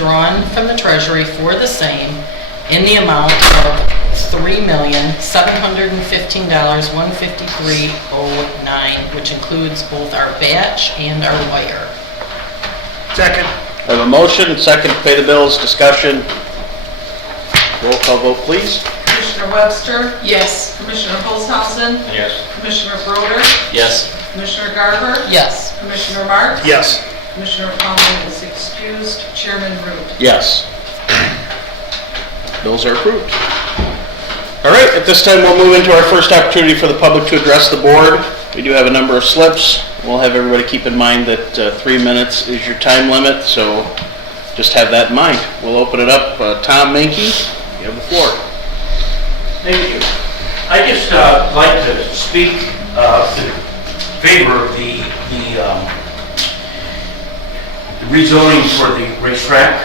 drawn from the treasury for the same in the amount of $3,715,153.09, which includes both our batch and our wire. Second. I have a motion, second to pay the bills, discussion. Roll call vote, please. Commissioner Webster? Yes. Commissioner Holzhausen? Yes. Commissioner Broder? Yes. Commissioner Garber? Yes. Commissioner Marks? Yes. Commissioner Conlon is excused. Chairman Root? Yes. Bills are approved. All right, at this time we'll move into our first opportunity for the public to address the board. We do have a number of slips. We'll have everybody keep in mind that 3 minutes is your time limit, so just have that in mind. We'll open it up. Tom Mankey, you have the floor. Thank you. I just like to speak in favor of the rezoning for the racetrack.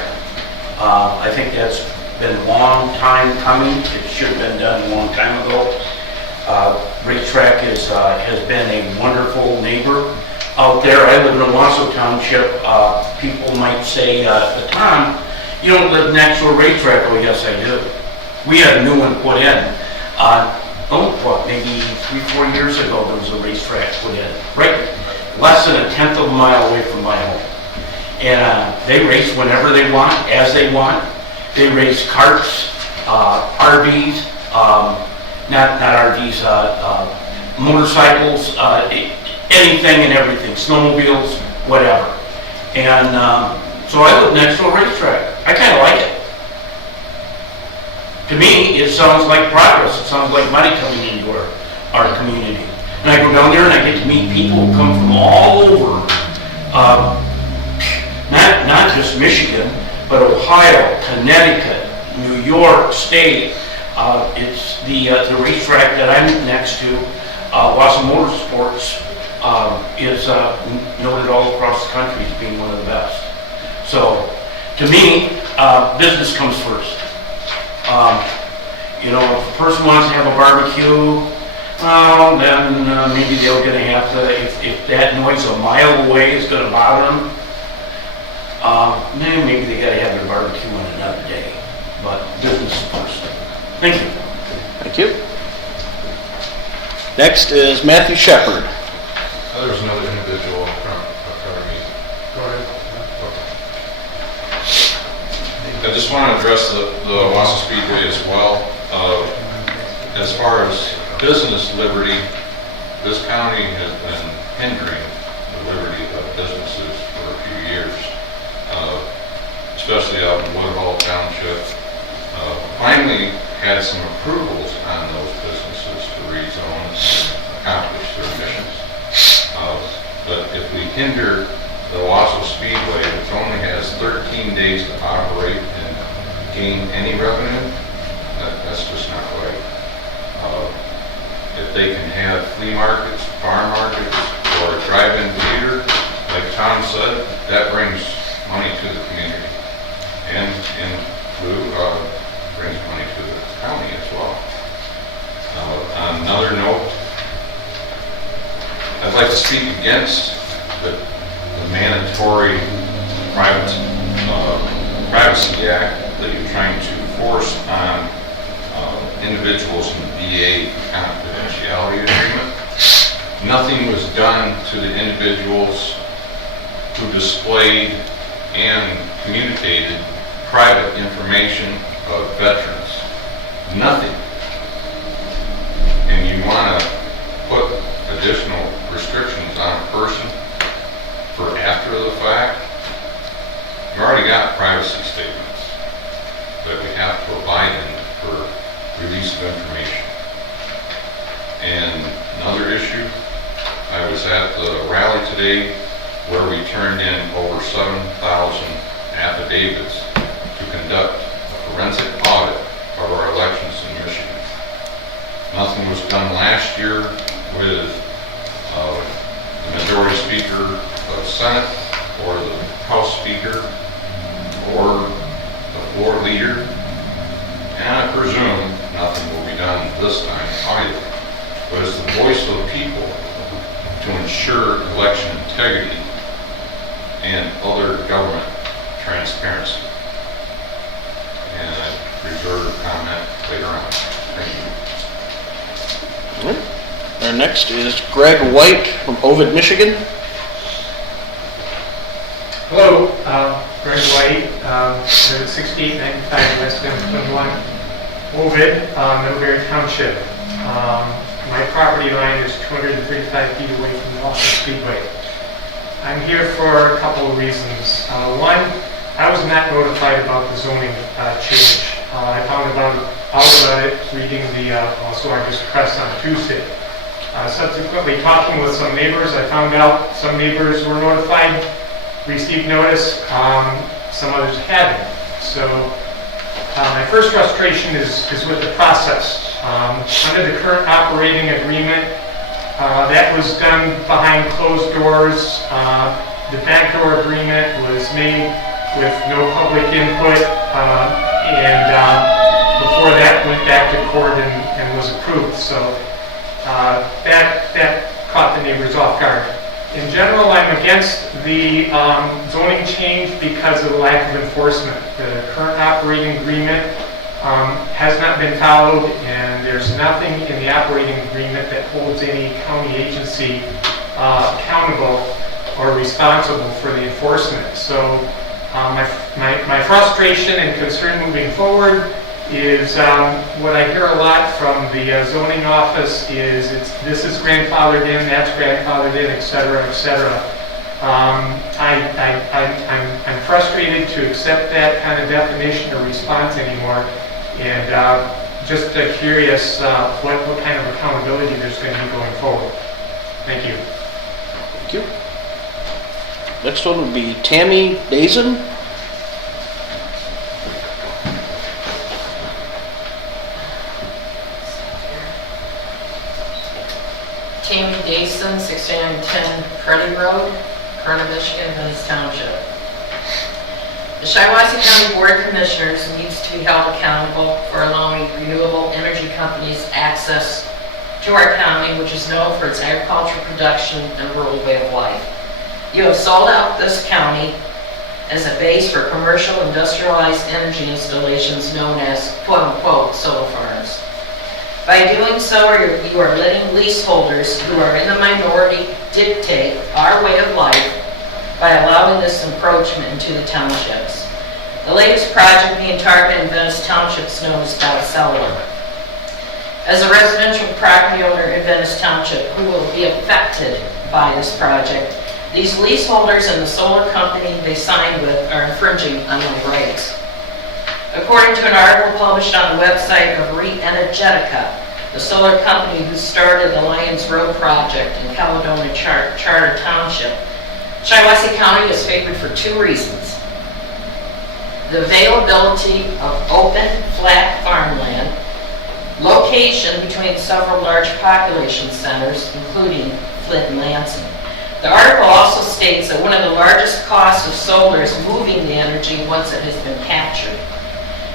I think that's been a long time coming. It should have been done a long time ago. Racetrack has been a wonderful neighbor out there. I live in Owasso Township. People might say, Tom, you don't live next to a racetrack. Oh, yes, I do. We had a new one put in. Maybe 3-4 years ago there was a racetrack put in. Right, less than a tenth of a mile away from my home. And they race whenever they want, as they want. They race karts, RVs, not RVs, motorcycles, anything and everything, snowmobiles, whatever. And so I live next to a racetrack. I kind of like it. To me, it sounds like progress. It sounds like money coming into our community. And I go down there and I get to meet people who come from all over, not just Michigan, but Ohio, Connecticut, New York State. It's the racetrack that I'm next to, Wausau Motorsports, is noted all across the country as being one of the best. So, to me, business comes first. If a person wants to have a barbecue, well, then maybe they're going to have to, if that noise a mile away is going to bother them, maybe they got to have their barbecue on another day. But business first. Thank you. Thank you. Next is Matthew Shepard. There's another individual in front of me. Go ahead. I just want to address the Wausau Speedway as well. As far as business liberty, this county has been hindering the liberty of businesses for a few years, especially out in Woodhull Township. Finally had some approvals on those businesses to rezone and accomplish their missions. But if we hinder the Wausau Speedway, which only has 13 days to operate and gain any revenue, that's just not right. If they can have flea markets, farm markets, or a drive-in theater, like Tom said, that brings money to the community. And brings money to the county as well. On another note, I'd like to speak against the mandatory Privacy Act that you're trying to force on individuals in the VA Confidentiality Agreement. Nothing was done to the individuals who displayed and communicated private information of veterans. Nothing. And you want to put additional restrictions on a person for after the fact? We've already got privacy statements that we have to abide in for release of information. And another issue, I was at the rally today where we turned in over 7,000 affidavits to conduct a forensic audit of our elections in Michigan. Nothing was done last year with the majority speaker of the Senate or the House Speaker or the floor leader, and I presume nothing will be done this time either. But as the voice of the people to ensure election integrity and other government transparency. reserve comment later on. Thank you. All right. Our next is Greg White from Ovid, Michigan. Hello, Greg White, live at 6895 West Empton 1, Ovid, Middlebury Township. My property line is 235 feet away from the Austin Speedway. I'm here for a couple of reasons. One, I was not notified about the zoning change. I found out about it reading the also Argus Press on Tuesday. Subsequently, talking with some neighbors, I found out some neighbors were notified, received notice, some others hadn't. So my first frustration is with the process. Under the current operating agreement, that was done behind closed doors. The backdoor agreement was made with no public input, and before that went back to court and was approved. So that caught the neighbors off guard. In general, I'm against the zoning change because of the lack of enforcement. The current operating agreement has not been followed, and there's nothing in the operating agreement that holds any county agency accountable or responsible for the enforcement. So my frustration and concern moving forward is what I hear a lot from the zoning office is this is grandfathered in, that's grandfathered in, et cetera, et cetera. I'm frustrated to accept that kind of definition or response anymore, and just curious what kind of accountability there's going to be going forward. Thank you. Thank you. Next one would be Tammy Dazen. Tammy Dason, 6910 Creddy Road, Corona, Michigan, Venice Township. The Shiawassee County Board of Commissioners needs to be held accountable for allowing renewable energy companies access to our county, which is known for its agricultural production and rural way of life. You have sold out this county as a base for commercial industrialized energy installations known as quote-unquote solar farms. By doing so, you are letting leaseholders who are in the minority dictate our way of life by allowing this encroachment into the townships. The latest project being targeted in Venice Township is known as Cellular. As a residential property owner in Venice Township who will be affected by this project, these leaseholders and the solar company they signed with are infringing on my rights. According to an article published on the website of Re-Energetica, the solar company who started the Lions Road project in Caledonia Charter Township, Shiawassee County is favored for two reasons: the availability of open, flat farmland, location between several large population centers, including Flint and Lansing. The article also states that one of the largest costs of solar is moving the energy once it has been captured.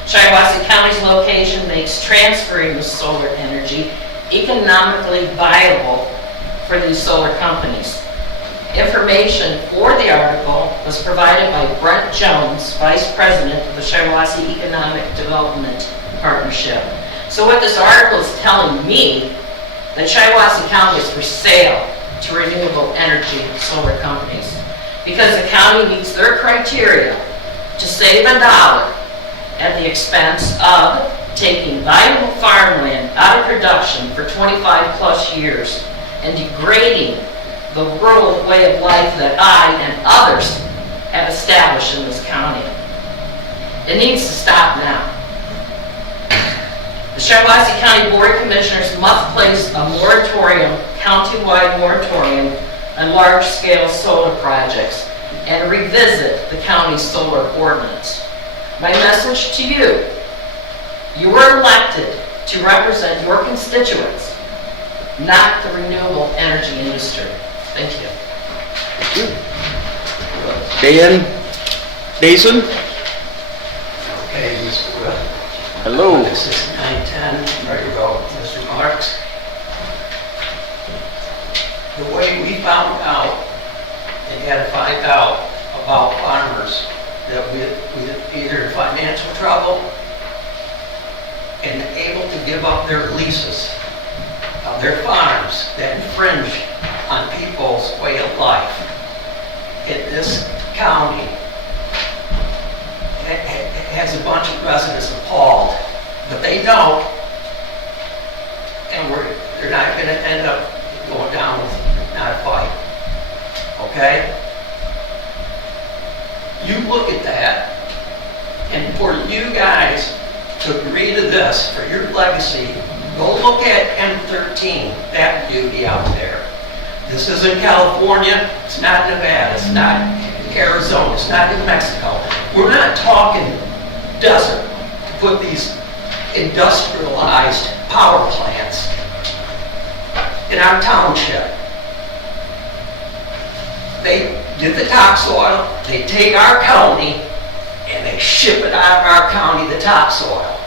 Shiawassee County's location makes transferring the solar energy economically viable for these solar companies. Information for the article was provided by Brent Jones, Vice President of the Shiawassee Economic Development Partnership. So what this article is telling me, that Shiawassee County is for sale to renewable energy solar companies because the county meets their criteria to save $1 at the expense of taking valuable farmland out of production for 25 plus years and degrading the rural way of life that I and others have established in this county. It needs to stop now. The Shiawassee County Board of Commissioners must place a moratorium, countywide moratorium, on large-scale solar projects and revisit the county's solar ordinance. My message to you: you were elected to represent your constituents, not the renewable energy industry. Thank you. Dan Dazen. Okay, Mr. Will. Hello. This is 910. There you go, Mr. Marks. The way we found out and had to find out about farmers that we either in financial trouble to give up their leases of their farms that infringe on people's way of life in this county. It has a bunch of residents appalled, but they don't, and they're not going to end up going down with not a fight. Okay? You look at that, and for you guys to agree to this for your legacy, go look at M13, that beauty out there. This isn't California, it's not Nevada, it's not Arizona, it's not New Mexico. We're not talking desert to put these industrialized power plants in our township. They get the topsoil, they take our county, and they ship it out of our county, the topsoil.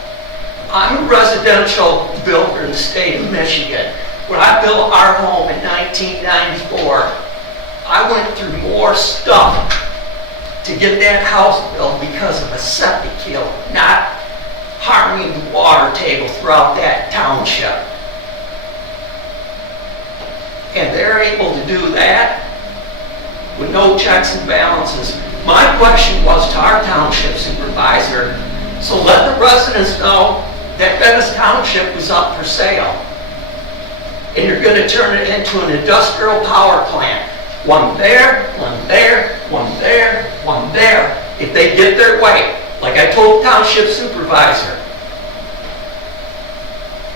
I'm a residential builder in the state of Michigan. When I built our home in 1994, I went through more stuff to get that house built because of a septic field, not harming the water table throughout that township. And they're able to do that with no checks and balances. My question was to our township supervisor, so let the residents know that Venice Township was up for sale. And you're going to turn it into an industrial power plant. One there, one there, one there, one there. If they get their way, like I told the township supervisor.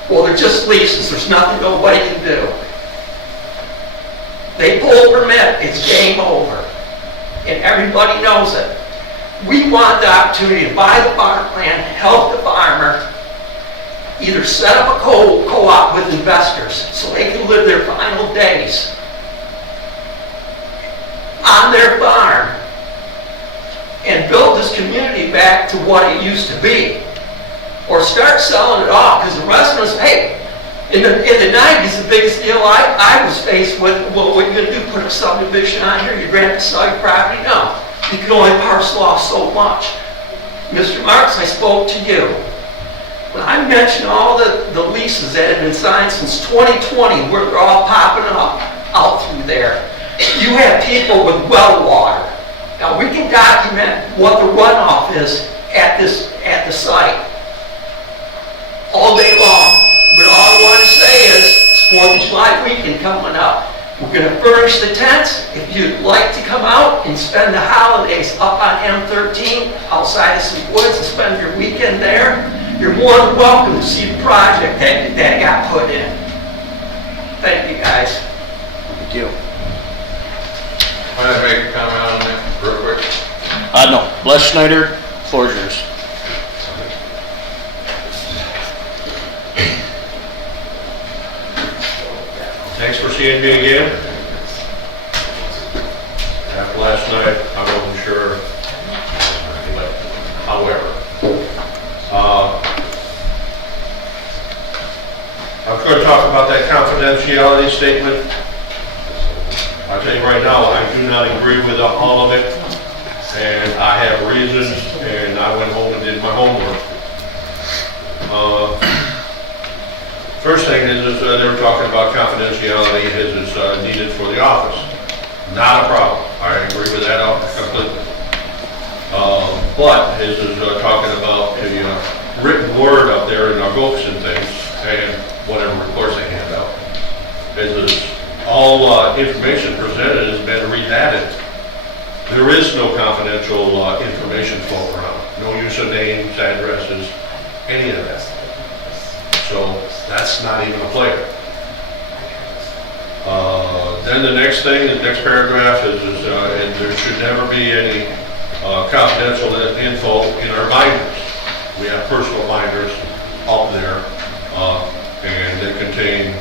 Well, they're just leases. There's nothing nobody can do. They pull a permit, it's game over. And everybody knows it. We want the opportunity to buy the power plant, help the farmer, either set up a co-op with investors so they can live their final days on their farm and build this community back to what it used to be. Or start selling it off, because the residents, hey, in the 90s, the biggest deal I was faced with, well, what are you going to do, put a subdivision on here, your grant to sell your property? No, you can only parcel off so much. Mr. Marks, I spoke to you. When I mentioned all the leases that have been signed since 2020, where they're all popping up out through there, you have people with well water. Now we can document what the runoff is at the site all day long. But all I want to say is, it's 4th of July weekend coming up. We're going to furnish the tents. If you'd like to come out and spend the holidays up on M13, outside of some woods, and spend your weekend there, you're more than welcome to see the project that got put in. Thank you, guys. Thank you. Can I make a comment on that real quick? No. Les Schneider, floor is yours. Thanks for seeing me again. After last night, I wasn't sure. However, I was going to talk about that confidentiality statement. I'll tell you right now, I do not agree with all of it, and I have reasons, and I went home and did my homework. First thing is they were talking about confidentiality is needed for the office. Not a problem. I agree with that completely. But is talking about a written word up there in our books and things, and whatever reports they hand out. Is all information presented has been redated. There is no confidential information floating around. No use of names, addresses, any of that. So that's not even a player. Then the next thing, the next paragraph is and there should never be any confidential info in our binders. We have personal binders out there, and they contain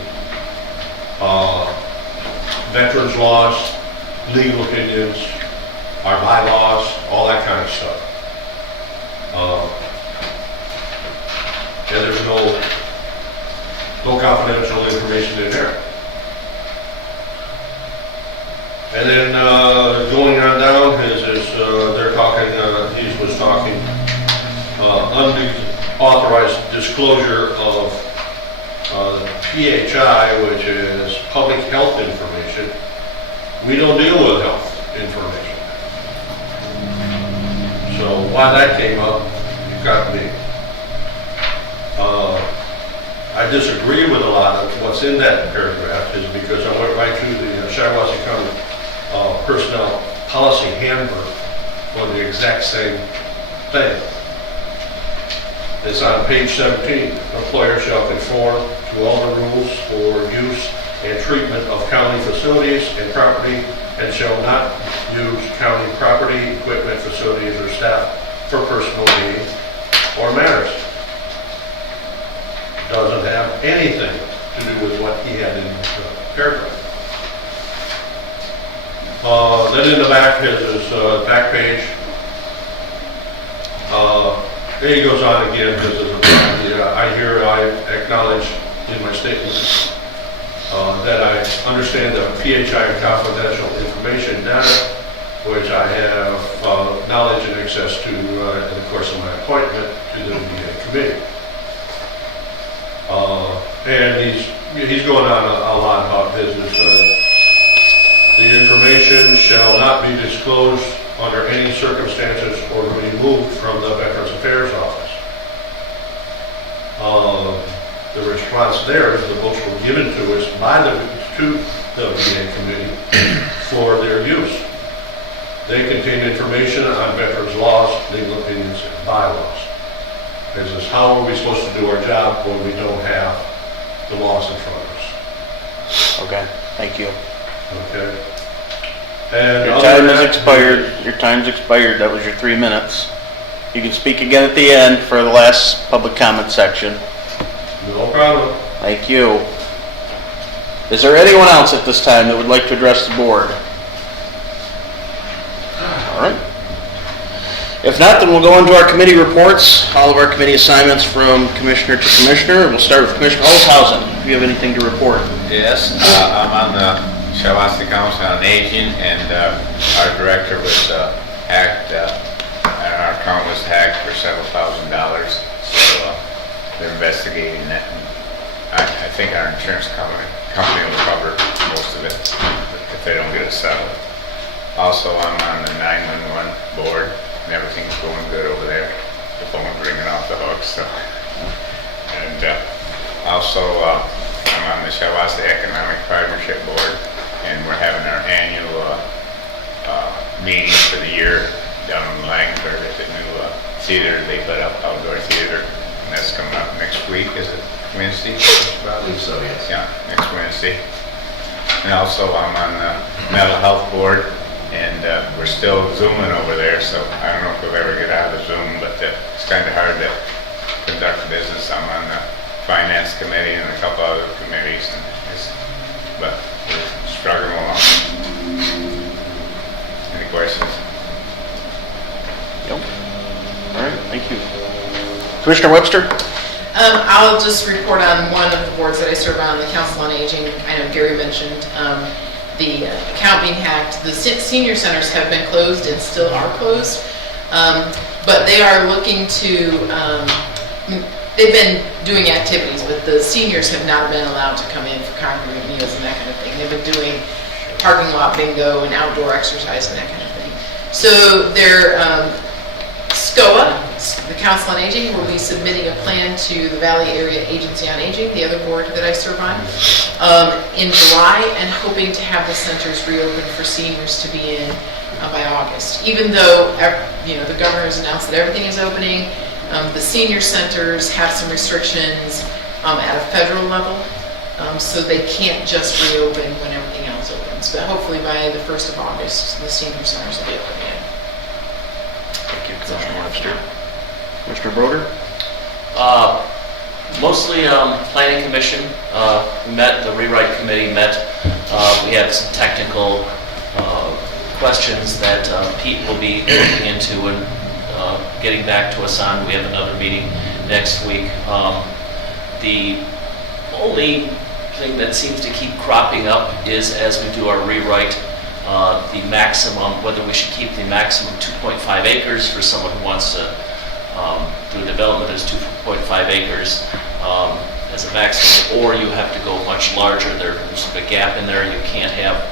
veterans laws, legal opinions, our bylaws, all that kind of stuff. And there's no confidential information in there. And then going on down is they're talking, he was talking unauthorized disclosure of PHI, which is public health information, we don't deal with health information. So why that came up, you got me. I disagree with a lot of what's in that paragraph is because I went right through the Shiawassee County Personnel Policy Handbook for the exact same thing. It's on page 17. Employer shall conform to all the rules for use and treatment of county facilities and property and shall not use county property, equipment, facilities, or staff for personal gain or matters. Doesn't have anything to do with what he had in the paragraph. Then in the back is his back page. Then he goes on again because I acknowledge in my statement that I understand the PHI confidential information data, which I have knowledge and access to in the course of my appointment to the VA committee. And he's going on a lot about business. The information shall not be disclosed under any circumstances or removed from the Veterans Affairs Office. The response there is the books were given to us by the VA committee for their use. They contain information on veterans' laws, legal opinions, and bylaws. This is how are we supposed to do our job when we don't have the laws in front of us. Okay, thank you. Okay? And Your other time than has that- expired. Your time's expired. That was your 3 minutes. You can speak again at the end for the last public comment section. No problem. Thank you. Is there anyone else at this time that would like to address the board? All right. If not, then we'll go into our committee reports, all of our committee assignments from commissioner to commissioner. We'll start with Commissioner Olshausen. If you have anything to report. Yes, I'm on the Shiawassee Council on Aging, and our director was hacked, and our account was hacked for several $1,000s. So they're investigating that. And I think our insurance company will cover most of it if they don't get it settled. Also, I'm on the 911 board, and everything's going good over there. The phone's ringing off the hook, so. And also, I'm on the Shiawassee Economic Partnership Board, and we're having our annual meeting for the year down in Langford at the new theater they put up, outdoor theater. And that's coming up next week, is it Wednesday? I believe so, yes. Yeah, next Wednesday. And also I'm on the Mental Health Board, and we're still Zooming over there, so I don't know if we'll ever get out of Zoom, but it's kind of hard to conduct business. I'm on the Finance Committee and a couple other committees, but we're struggling along. Any questions? Nope. All right, thank you. Commissioner Webster? I'll just report on one of the boards that I serve on, the Council on Aging. I know Gary mentioned the account being hacked. The senior centers have been closed and still are closed, but they are looking to, they've been doing activities, but the seniors have not been allowed to come in for congregate meals and that kind of thing. They've been doing parking lot bingo and outdoor exercise and that kind of thing. So they're, SCOA, the Council on Aging, will be submitting a plan to the Valley Area Agency on Aging, the other board that I serve on, in July, and hoping to have the centers reopened for seniors to be in by August. Even though the governor has announced that everything is opening, the senior centers have some restrictions at a federal level, so they can't just reopen when everything else opens. But hopefully by the 1st of August, the senior centers will be open again. Thank you, Commissioner Webster. Mr. Broder? Mostly Planning Commission. We met, the rewrite committee met. We had some technical questions that Pete will be looking into and getting back to us on. We have another meeting next week. The only thing that seems to keep cropping up is as we do our rewrite, the maximum, whether we should keep the maximum 2.5 acres for someone who wants to do through development is 2.5 acres as a maximum, or you have to go much larger. There's a gap in there. You can't have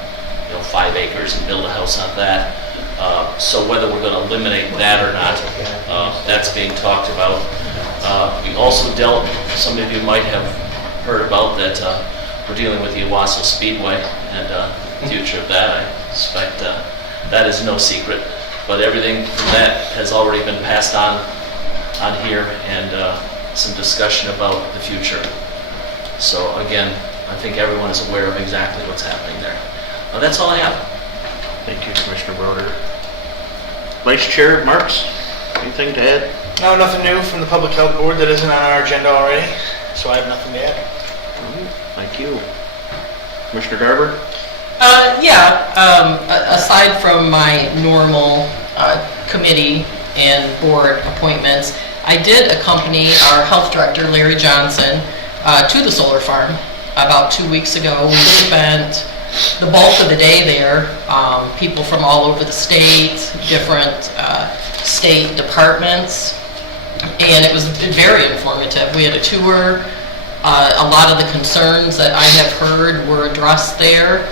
5 acres and build a house on that. So whether we're going to eliminate that or not, that's being talked about. We also dealt, some of you might have heard about that, we're dealing with the Shiawassee Speedway and the future of that. I suspect that is no secret, but everything from that has already been passed on here, and some discussion about the future. So again, I think everyone is aware of exactly what's happening there. That's all I have. Thank you, Commissioner Broder. Vice Chair Marks, anything to add? No, nothing new from the Public Health Board that isn't on our agenda already, so I have nothing to add. Thank you. Commissioner Garber? Aside from my normal committee and board appointments, I did accompany our health director, Larry Johnson, to the solar farm about 2 weeks ago. We spent the bulk of the day there, people from all over the state, different state departments, and it was very informative. We had a tour. A lot of the concerns that I have heard were addressed there.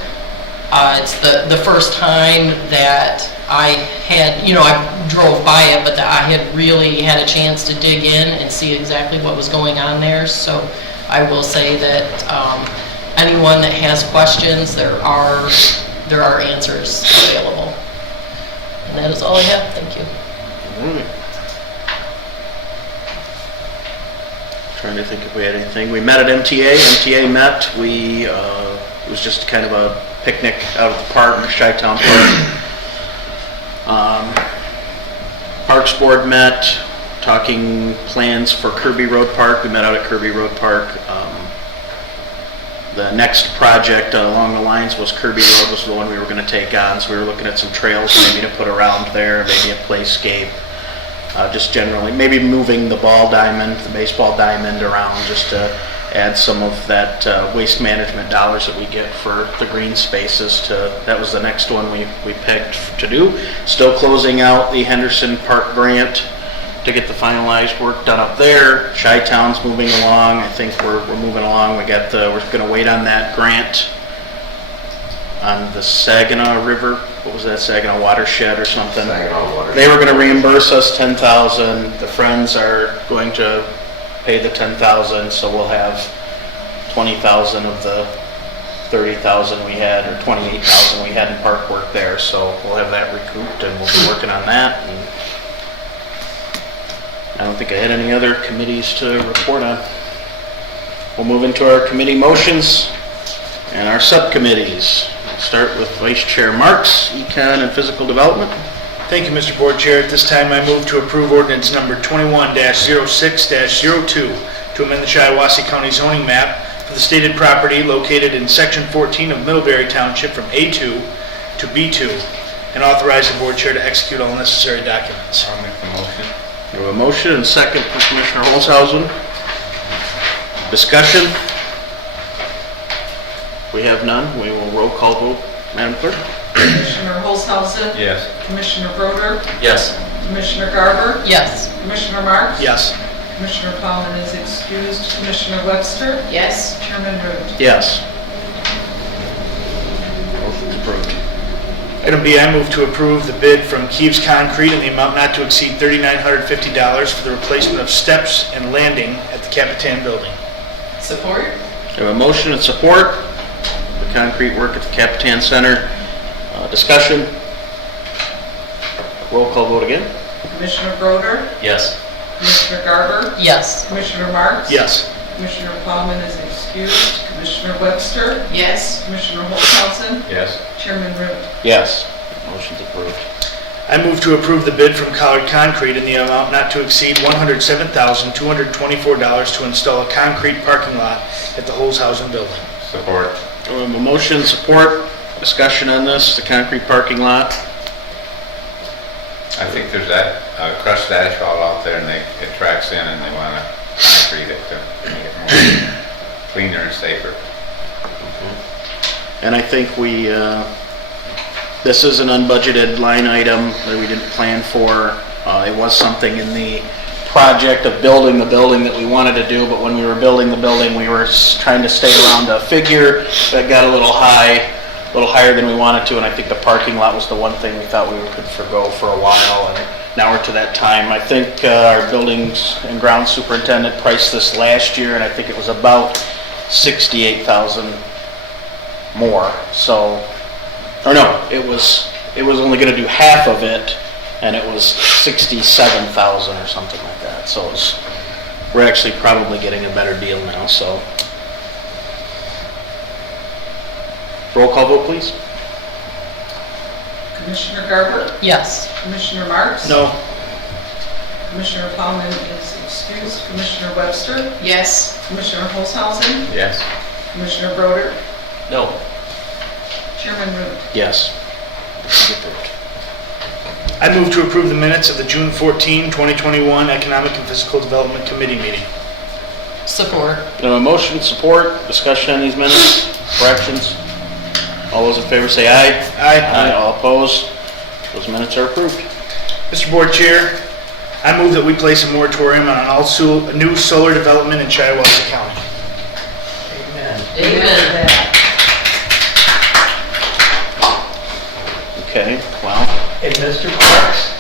It's the first time that I had, I drove by it, but that I had really had a chance to dig in and see exactly what was going on there. So I will say that anyone that has questions, there are answers available. And that is all I have. Thank you. Trying to think if we had anything. We met at MTA. MTA met. It was just kind of a picnic out at the park, Chi-Town Park. Parks Board met, talking plans for Kirby Road Park. We met out at Kirby Road Park. The next project along the lines was Kirby Road was the one we were going to take on, so we were looking at some trails maybe to put around there, maybe a playscape. Just generally, maybe moving the ball diamond, the baseball diamond around just to add some of that waste management dollars that we get for the green spaces that was the next one we pegged to do. Still closing out the Henderson Park grant to get the finalized work done up there. Chi-Town's moving along. I think we're moving along. We're going to wait on that grant on the Saginaw River. What was that, Saginaw Watershed or something? Saginaw Watershed. They were going to reimburse us $10,000. The Friends are going to pay the $10,000, so we'll have $20,000 of the $30,000 we had, or $28,000 we had in park work there. So we'll have that recouped, and we'll be working on that. And I don't think I had any other committees to report on. We'll move into our committee motions and our subcommittees. We'll start with Vice Chair Marks, Econ and Physical Development. Thank you, Mr. Board Chair. At this time, I move to approve ordinance number 21-06-02 to amend the Shiawassee County zoning map for the stated property located in Section 14 of Middlebury Township from A2 to B2 and authorize the Board Chair to execute all necessary documents. I'll make the motion. We have a motion and second from Commissioner Holzhausen. Discussion? We have none. We will roll call vote. Madam Clerk? Commissioner Holzhausen. Yes. Commissioner Broder. Yes. Commissioner Garber. Yes. Commissioner Marks. Yes. Commissioner Plowman is excused. Commissioner Webster. Yes. Chairman Root. Yes. Motion approved. Item B, I move to approve the bid from Keeves Concrete in the amount not to exceed $3,950 for the replacement of steps and landing at the Capitan Building. Support? We have a motion and support. The concrete work at the Capitan Center. Discussion? Roll call vote again. Commissioner Broder. Yes. Commissioner Garber. Yes. Commissioner Marks. Yes. Commissioner Plowman is excused. Commissioner Webster. Yes. Commissioner Holzhausen. Yes. Chairman Root. Yes. Motion's approved. I move to approve the bid from Collard Concrete in the amount not to exceed $107,224 to install a concrete parking lot at the Holzhausen Building. Support. We have a motion and support. Discussion on this, the concrete parking lot. I think there's that crushed asphalt out there, and it tracks in, and they want to concrete it to make it more cleaner and safer. And I think this is an unbudgeted line item that we didn't plan for. It was something in the project of building the building that we wanted to do, but when we were building the building, we were trying to stay around a figure that got a little higher than we wanted to, and I think the parking lot was the one thing we thought we could forgo for a while, and now we're to that time. I think our buildings and grounds superintendent priced this last year, and I think it was about $68,000 more, so, or no, it was only gonna do half of it, and it was $67,000 or something like that, so we're actually probably getting a better deal now, so. Roll call vote, please. Commissioner Garber? Yes. Commissioner Marks? No. Commissioner Plowman is excused. Commissioner Webster? Yes. Commissioner Holzhausen? Yes. Commissioner Broder? No. Chairman Root? Yes. I move to approve the minutes of the June 14, 2021 Economic and Physical Development Committee meeting. Support. A motion, support, discussion on these minutes, corrections. All those in favor say aye. Aye. All opposed? Those minutes are approved. Mr. Board Chair, I move that we place a moratorium on all new solar development in Shiawassee County. Amen. Okay, well, And Mr. Parks,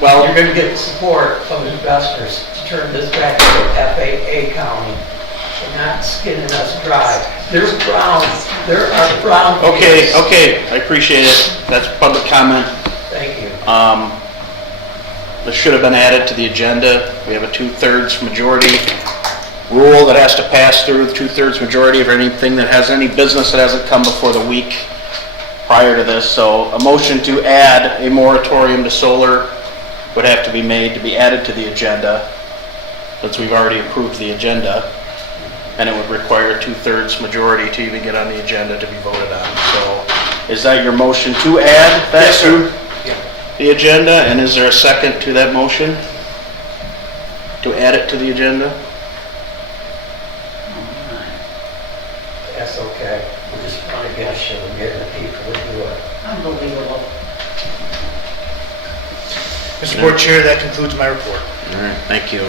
well, you're gonna get support from investors to turn this back to FAA county and not skinning us dry. There are brown. okay, I appreciate it. That's public comment. Thank you. This should have been added to the agenda. We have a 2/3 majority rule that has to pass through the 2/3 majority of anything that has any business that hasn't come before the week prior to this. So a motion to add a moratorium to solar would have to be made to be added to the agenda, since we've already approved the agenda, and it would require a 2/3 majority to even get on the agenda to be voted on. So is that your motion to add that Yes, sir. to the agenda, and is there a second to that motion? To add it to the agenda? That's okay. We just want to get you and get the people to do it. Unbelievable. Mr. Board Chair, that concludes my report. All right, thank you.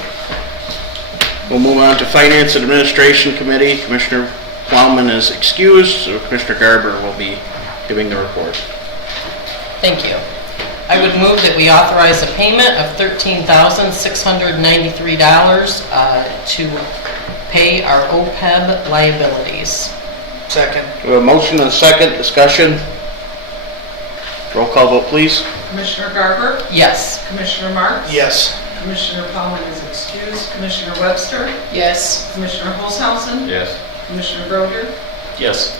We'll move on to Finance and Administration Committee. Commissioner Plowman is excused, so Commissioner Garber will be giving the report. Thank you. I would move that we authorize a payment of $13,693 to pay our OPEB liabilities. Second. We have a motion and a second, discussion. Roll call vote, please. Commissioner Garber? Yes. Commissioner Marks? Yes. Commissioner Plowman is excused. Commissioner Webster? Yes. Commissioner Holzhausen? Yes. Commissioner Broder? Yes.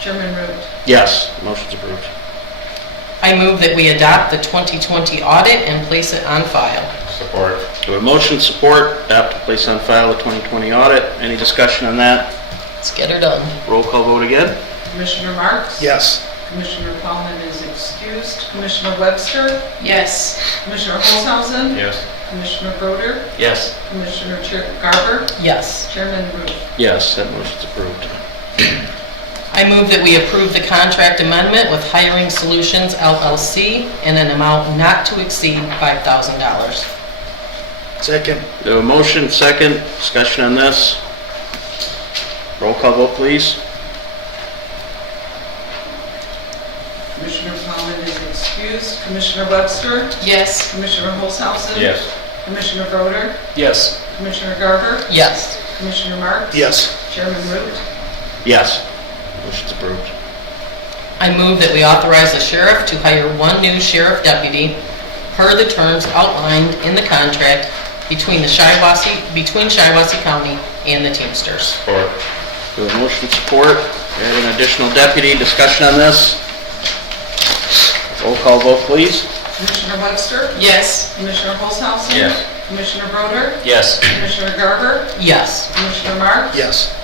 Chairman Root? Yes, motion's approved. I move that we adopt the 2020 audit and place it on file. Support. We have a motion, support, adopt to place on file the 2020 audit. Any discussion on that? Let's get her done. Roll call vote again. Commissioner Marks? Yes. Commissioner Plowman is excused. Commissioner Webster? Yes. Commissioner Holzhausen? Yes. Commissioner Broder? Yes. Commissioner Garber? Yes. Chairman Root? Yes, that motion's approved. I move that we approve the contract amendment with Hiring Solutions LLC in an amount not to exceed $5,000. Second. We have a motion, second, discussion on this. Roll call vote, please. Commissioner Plowman is excused. Commissioner Webster? Yes. Commissioner Holzhausen? Yes. Commissioner Broder? Yes. Commissioner Garber? Yes. Commissioner Marks? Yes. Chairman Root? Yes, motion's approved. I move that we authorize the sheriff to hire one new sheriff deputy per the terms outlined in the contract between Shiawassee County and the Teamsters. Support. We have a motion, support, add an additional deputy, discussion on this. Roll call vote, please. Commissioner Webster? Yes. Commissioner Holzhausen? Yes. Commissioner Broder? Yes. Commissioner Garber? Yes. Commissioner Marks? Yes.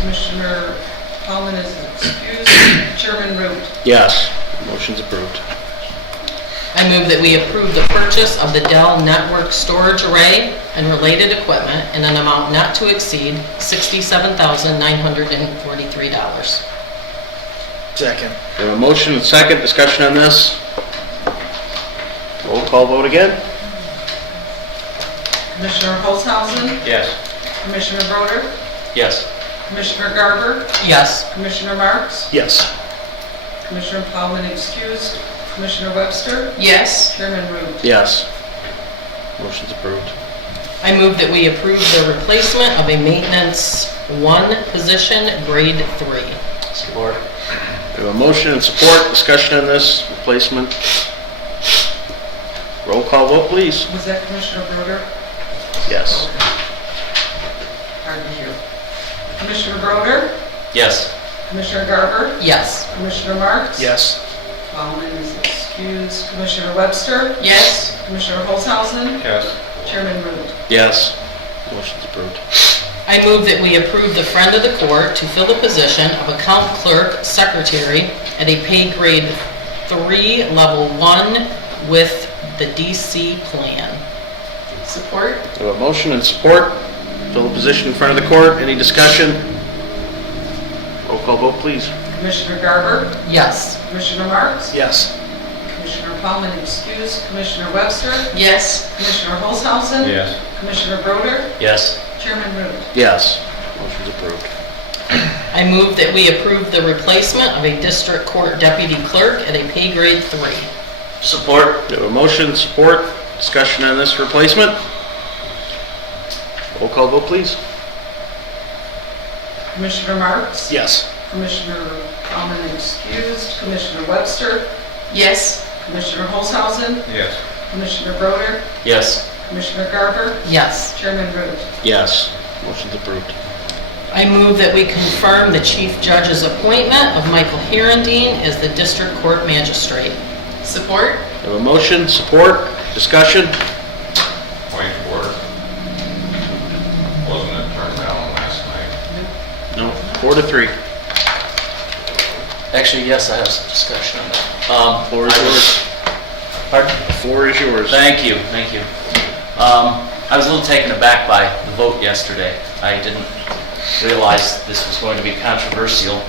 Commissioner Plowman is excused. Chairman Root? Yes, motion's approved. I move that we approve the purchase of the Dell Network Storage Array and related equipment in an amount not to exceed $67,943. Second. We have a motion and second, discussion on this. Roll call vote again. Commissioner Holzhausen, Yes. Commissioner Broder, Yes. Commissioner Garber, Yes. Commissioner Marks, Yes. Commissioner Plowman excused, Commissioner Webster, Yes. Chairman Root. Yes. Motion's approved. I move that we approve the replacement of a maintenance 1 position, grade 3. Support. We have a motion and support, discussion on this replacement. Roll call vote, please. Was that Commissioner Broder? Yes. Hard to hear. Commissioner Broder, Yes. Commissioner Garber, Yes. Commissioner Marks. Yes. Plowman is excused, Commissioner Webster, Yes. Commissioner Holzhausen, Yes. Chairman Root. Yes. Motion's approved. I move that we approve the friend of the court to fill the position of account clerk secretary at a pay grade 3, level 1 with the DC plan. Support? We have a motion and support, fill the position in front of the court. Any discussion? Roll call vote, please. Commissioner Garber, Yes. Commissioner Marks, Yes. Commissioner Plowman excused, Commissioner Webster, Yes. Commissioner Holzhausen, Yes. Commissioner Broder, Yes. Chairman Root. Yes. Motion's approved. I move that we approve the replacement of a district court deputy clerk at a pay grade 3. Support. We have a motion, support, discussion on this replacement. Roll call vote, please. Commissioner Marks, Yes. Commissioner Plowman excused, Commissioner Webster, Yes. Commissioner Holzhausen, Yes. Commissioner Broder, Yes. Commissioner Garber, Yes. Chairman Root. Yes. Motion's approved. I move that we confirm the chief judge's appointment of Michael Herendeen as the district court magistrate. Support? We have a motion, support, discussion. Point of order. Wasn't it turned down last night? No. 4-3. Actually, yes, I have some discussion on that. Floor is yours. Pardon? The floor is yours. Thank you, thank you. I was a little taken aback by the vote yesterday. I didn't realize this was going to be controversial,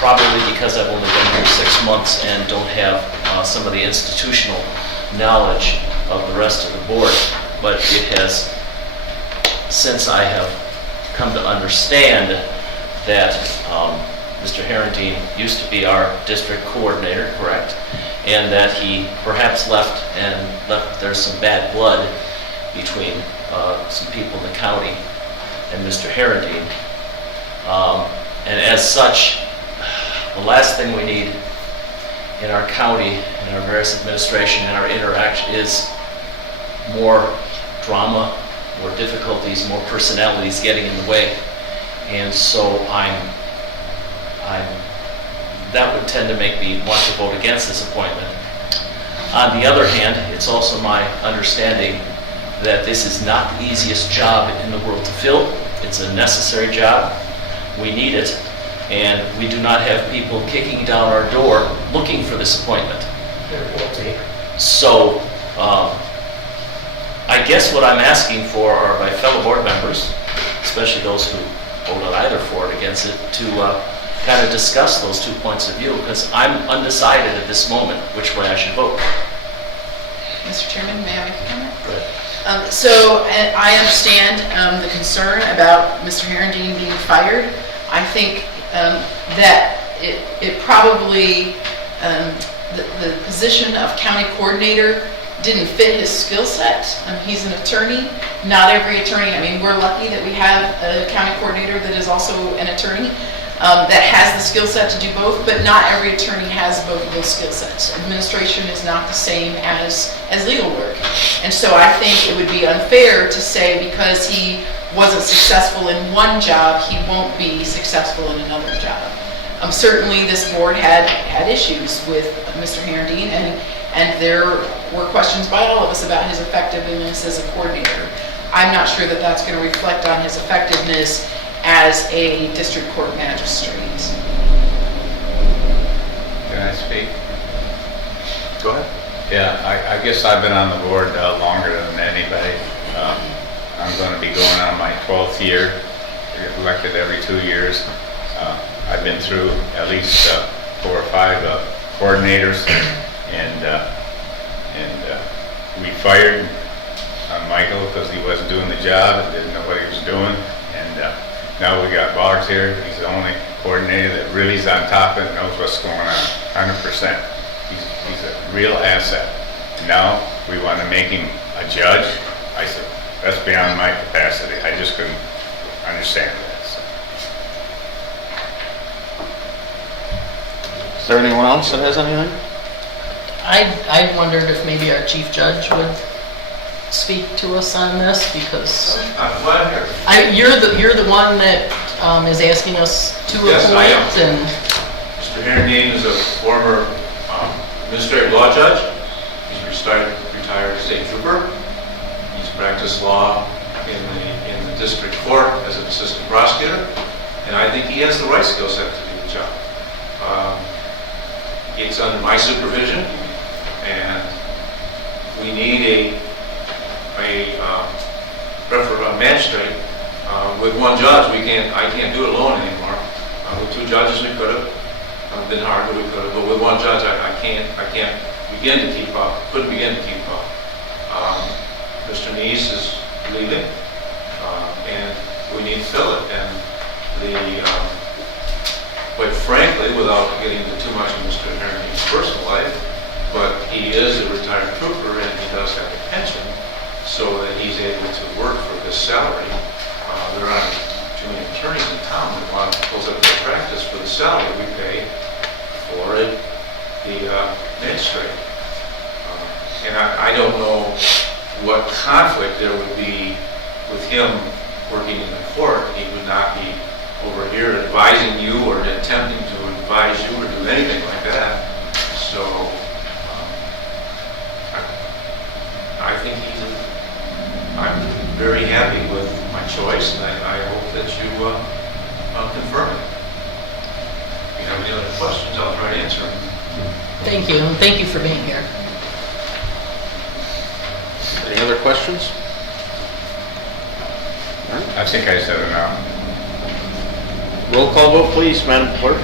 probably because I've only been here 6 months and don't have some of the institutional knowledge of the rest of the board. But it has, since I have come to understand that Mr. Herendeen used to be our district coordinator, correct? And that he perhaps left there's some bad blood between some people in the county and Mr. Herendeen. And as such, the last thing we need in our county, in our various administration, in our interaction is more drama, more difficulties, more personalities getting in the way. And so that would tend to make me want to vote against this appointment. On the other hand, it's also my understanding that this is not the easiest job in the world to fill. It's a necessary job. We need it. And we do not have people kicking down our door looking for this appointment. So, I guess what I'm asking for are my fellow board members, especially those who voted either for or against it, to kind of discuss those 2 points of view, because I'm undecided at this moment which way I should vote. Mr. Chairman, may I make a comment? Go ahead. So I understand the concern about Mr. Herendeen being fired. I think that it probably, the position of county coordinator didn't fit his skill set. He's an attorney. Not every attorney, I mean, we're lucky that we have a county coordinator that is also an attorney that has the skill set to do both, but not every attorney has both of those skill sets. Administration is not the same as legal work. And so I think it would be unfair to say because he wasn't successful in one job, he won't be successful in another job. Certainly this board had issues with Mr. Herendeen, and there were questions by all of us about his effectiveness as a coordinator. I'm not sure that that's going to reflect on his effectiveness as a district court magistrate. Can I speak? Go ahead. Yeah, I guess I've been on the board longer than anybody. I'm going to be going on my 12th year, elected every 2 years. I've been through at least 4 or 5 coordinators, and we fired on Michael because he wasn't doing the job and didn't know what he was doing. And now we got Boggs here. He's the only coordinator that really is on top of it and knows what's going on, 100%. He's a real asset. And now we want to make him a judge. I said, that's beyond my capacity. I just couldn't understand that. So. Is there anyone else that has anything? I wondered if maybe our chief judge would speak to us on this, because you're the one that is asking us to appoint, and Mr. Herndeen is a former administrative law judge. He's retired state trooper. He's practiced law in the district court as an assistant prosecutor, and I think he has the right skill set to do the job. It's under my supervision, and we need a magistrate. With one judge, I can't do it alone anymore. With two judges, we could have. Been hard, but we could have. But with one judge, I can't begin to keep up. Couldn't begin to keep up. Mr. Neese is leaving, and we need to fill it. And quite frankly, without getting into too much of Mr. Herndeen's personal life, but he is a retired trooper and he does have a pension, so that he's able to work for this salary. There aren't too many attorneys in town that want to close up their practice for the salary we pay for the magistrate. And I don't know what conflict there would be with him working in the court. He would not be over here advising you or attempting to advise you or do anything like that. So I think I'm very happy with my choice, and I hope that you confirm it. If you have any other questions, I'll try to answer them. thank you, and thank you for being here. Any other questions? I think I said enough. Roll call vote, please, Madam Clerk.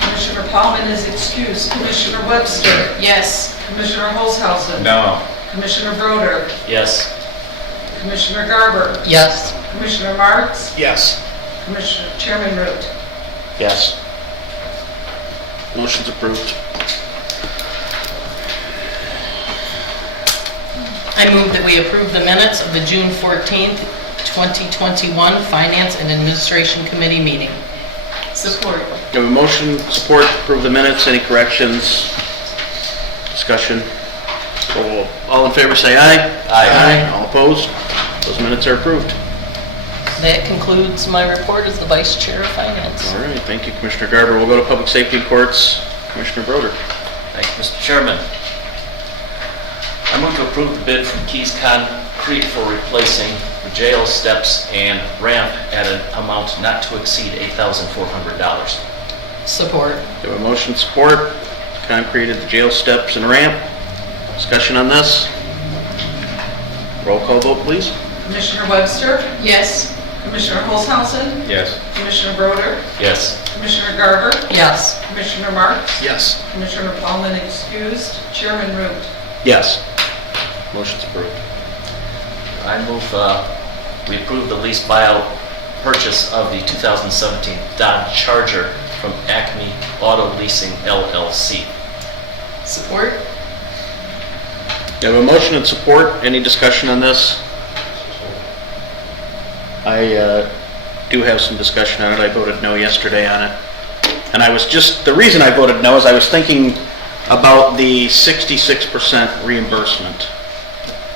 Commissioner Paulman is excused. Commissioner Webster. Yes. Commissioner Holzhausen. No. Commissioner Broder. Yes. Commissioner Garber. Yes. Commissioner Marks. Yes. Commissioner Chairman Root. Yes. Motion's approved. I move that we approve the minutes of the June 14th, 2021 Finance and Administration Committee meeting. Support. We have a motion, support, approve the minutes. Any corrections? Discussion? All in favor say aye. Aye. All opposed? Those minutes are approved. That concludes my report as the Vice Chair of Finance. All right, thank you, Commissioner Garber. We'll go to Public Safety and Courts. Commissioner Broder. Thank you, Mr. Chairman. I move to approve the bid from Keys Concrete for replacing the jail steps and ramp at an amount not to exceed $8,400. Support. We have a motion, support, concrete at the jail steps and ramp. Discussion on this? Roll call vote, please. Commissioner Webster. Yes. Commissioner Holzhausen. Yes. Commissioner Broder. Yes. Commissioner Garber. Yes. Commissioner Marks. Yes. Commissioner Paulman excused. Chairman Root. Yes. Motion's approved. I move we approve the lease buyout purchase of the 2017 Dodge Charger from Acme Auto Leasing LLC. Support. We have a motion and support. Any discussion on this? I do have some discussion on it. I voted no yesterday on it. And the reason I voted no is I was thinking about the 66% reimbursement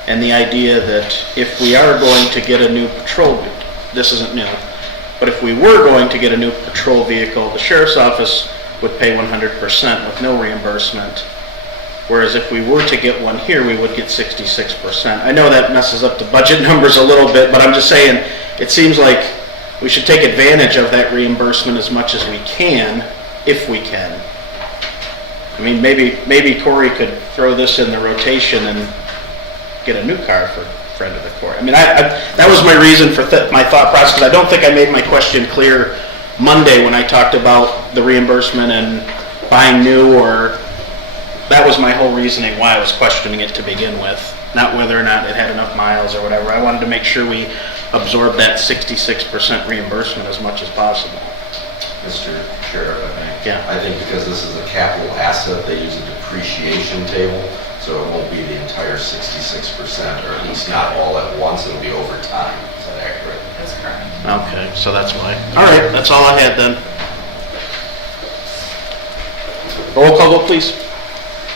and the idea that if we are going to get a new patrol, this isn't new, but if we were going to get a new patrol vehicle, the sheriff's office would pay 100% with no reimbursement. Whereas if we were to get one here, we would get 66%. I know that messes up the budget numbers a little bit, but I'm just saying, it seems like we should take advantage of that reimbursement as much as we can, if we can. I mean, maybe Corey could throw this in the rotation and get a new car for friend of the court. I mean, that was my reason for my thought process, because I don't think I made my question clear Monday when I talked about the reimbursement and buying new, or that was my whole reasoning why I was questioning it to begin with. not whether or not it had enough miles or whatever. I wanted to make sure we absorb that 66% reimbursement as much as possible. Mr. Sheriff, I think. Yeah. I think because this is a capital asset, they use a depreciation table, so it won't be the entire 66%, or at least not all at once, it'll be over time. Is that accurate? That's correct. Okay, so that's why. All right, that's all I had then. Roll call vote, please.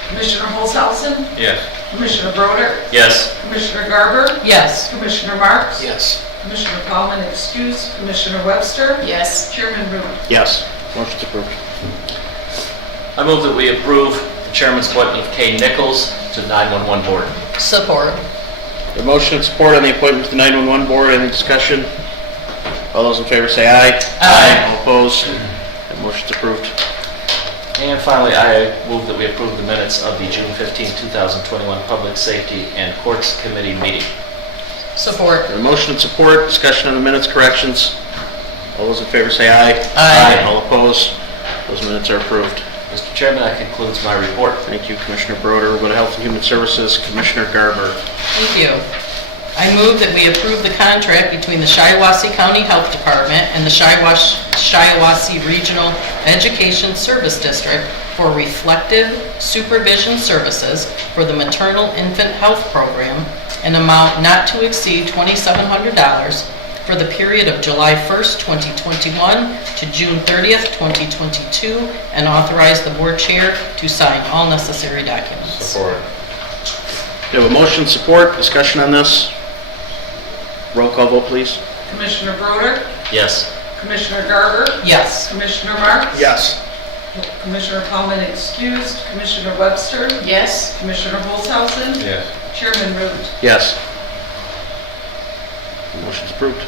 Commissioner Holzhausen, Yes. Commissioner Broder, Yes. Commissioner Garber, Yes. Commissioner Marks, Yes. Commissioner Paulman excused, Commissioner Webster, Yes. Chairman Root. Yes, motion's approved. I move that we approve the chairman's appointment of Kay Nichols to 911 board. Support. The motion and support on the appointment to the 911 board. Any discussion? All those in favor say aye. Aye. All opposed? The motion's approved. And finally, I move that we approve the minutes of the June 15, 2021 Public Safety and Courts Committee meeting. Support. The motion and support, discussion on the minutes, corrections. All those in favor say aye. Aye. All opposed? Those minutes are approved. Mr. Chairman, that concludes my report. Thank you, Commissioner Broder. We'll go to Health and Human Services, Commissioner Garber. Thank you. I move that we approve the contract between the Shiawassee County Health Department and the Shiawassee Regional Education Service District for reflective supervision services for the maternal infant health program, an amount not to exceed $2,700 for the period of July 1st, 2021 to June 30th, 2022, and authorize the board chair to sign all necessary documents. Support. We have a motion and support, discussion on this. Roll call vote, please. Commissioner Broder, Yes. Commissioner Garber, Yes. Commissioner Marks. Yes. Commissioner Paulman excused, Commissioner Webster, Yes. Commissioner Holzhausen, Yes. Chairman Root. Yes. The motion's approved.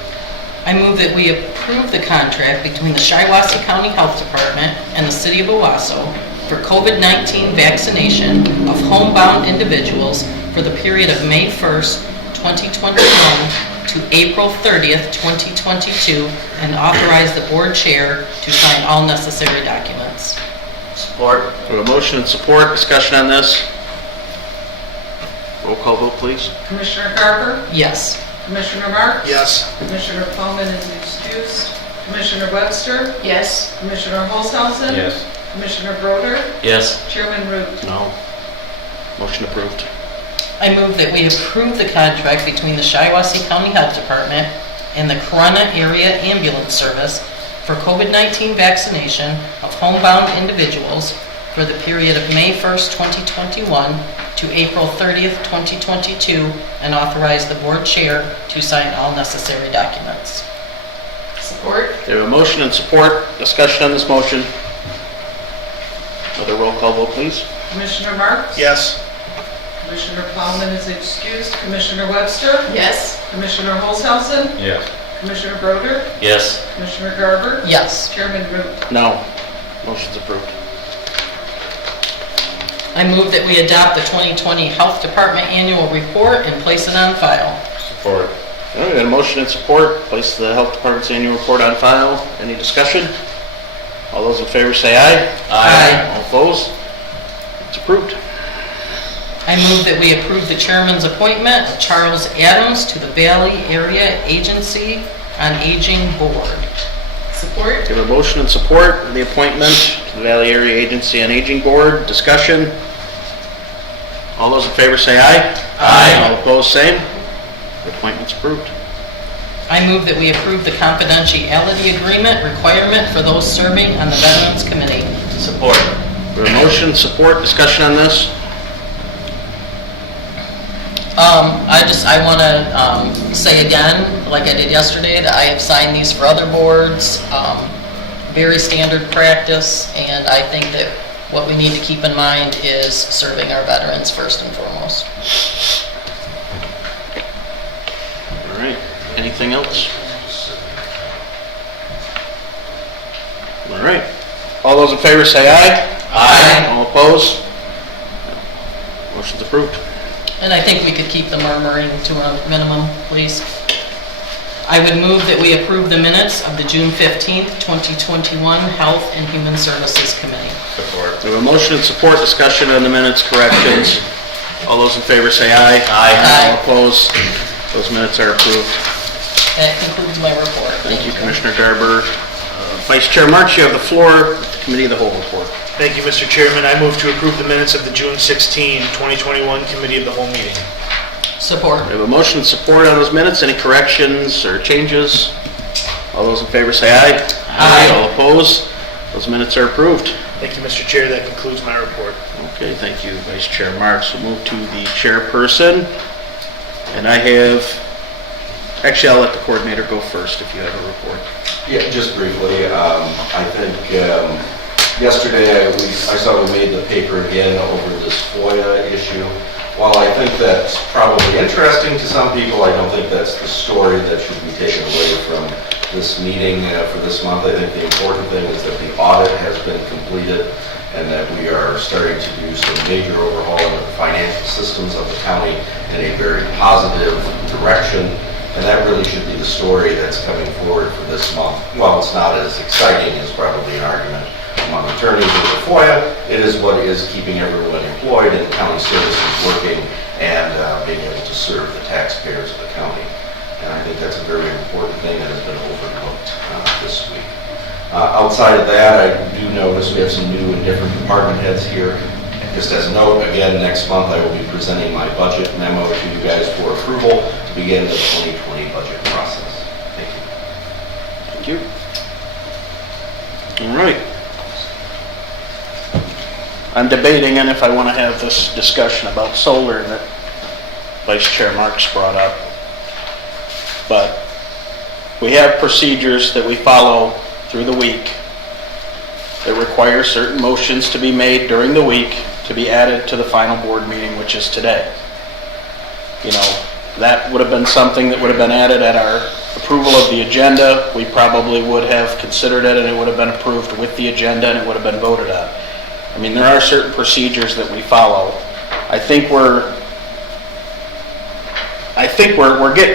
I move that we approve the contract between the Shiawassee County Health Department and the City of Owasso for COVID-19 vaccination of homebound individuals for the period of May 1st, 2021 to April 30th, 2022, and authorize the board chair to sign all necessary documents. Support. We have a motion and support, discussion on this. Roll call vote, please. Commissioner Garber, Yes. Commissioner Marks. Yes. Commissioner Paulman is excused, Commissioner Webster, Yes. Commissioner Holzhausen. Yes. Commissioner Broder, Yes. Chairman Root. No. Motion approved. I move that we approve the contract between the Shiawassee County Health Department and the Corona Area Ambulance Service for COVID-19 vaccination of homebound individuals for the period of May 1st, 2021 to April 30th, 2022, and authorize the board chair to sign all necessary documents. Support. We have a motion and support, discussion on this motion. Another roll call vote, please. Commissioner Marks. Yes. Commissioner Paulman is excused, Commissioner Webster, Yes. Commissioner Holzhausen, Yes. Commissioner Broder, Yes. Commissioner Garber, Yes. Chairman Root. No. Motion's approved. I move that we adopt the 2020 Health Department Annual Report and place it on file. Support. All right, we got a motion and support, place the Health Department's annual report on file. Any discussion? All those in favor say aye. Aye. All opposed? It's approved. I move that we approve the chairman's appointment of Charles Adams to the Valley Area Agency on Aging Board. Support. We have a motion and support for the appointment to the Valley Area Agency on Aging Board. Discussion? All those in favor say aye. Aye. All opposed, same. The appointment's approved. I move that we approve the confidentiality agreement requirement for those serving on the Veterans Committee. Support. We have a motion, support, discussion on this? I want to say again, like I did yesterday, that I have signed these for other boards. Very standard practice, and I think that what we need to keep in mind is serving our veterans first and foremost. All right, anything else? All right, all those in favor say aye. Aye. All opposed? Motion's approved. And I think we could keep the murmuring to a minimum, please. I would move that we approve the minutes of the June 15th, 2021 Health and Human Services Committee. Support. We have a motion and support, discussion on the minutes, corrections. All those in favor say aye. Aye. All opposed? Those minutes are approved. That concludes my report. Thank you, Commissioner Garber. Vice Chair Marks, you have the floor. Committee of the Whole report. Thank you, Mr. Chairman. I move to approve the minutes of the June 16, 2021 Committee of the Whole meeting. Support. We have a motion and support on those minutes. Any corrections or changes? All those in favor say aye. Aye. All opposed? Those minutes are approved. Thank you, Mr. Chair. That concludes my report. Okay, thank you, Vice Chair Marks. We'll move to the chairperson. And I have, actually, I'll let the coordinator go first if you have a report. Yeah, just briefly, I think yesterday I saw we made the paper again over this FOIA issue. While I think that's probably interesting to some people, I don't think that's the story that should be taken away from this meeting for this month. I think the important thing is that the audit has been completed and that we are starting to do some major overhauling of the financial systems of the county in a very positive direction. And that really should be the story that's coming forward for this month. While it's not as exciting as probably an argument among attorneys with the FOIA, it is what is keeping everyone employed and county services working and being able to serve the taxpayers of the county. And I think that's a very important thing that has been overlooked this week. Outside of that, I do notice we have some new and different department heads here. Just as a note, again, next month I will be presenting my budget memo to you guys for approval to begin the 2020 budget process. Thank you. Thank you. All right. I'm debating on if I want to have this discussion about solar that Vice Chair Marks brought up. But we have procedures that we follow through the week that require certain motions to be made during the week to be added to the final board meeting, which is today. You know, that would have been something that would have been added at our approval of the agenda. We probably would have considered it and it would have been approved with the agenda and it would have been voted on. I mean, there are certain procedures that we follow.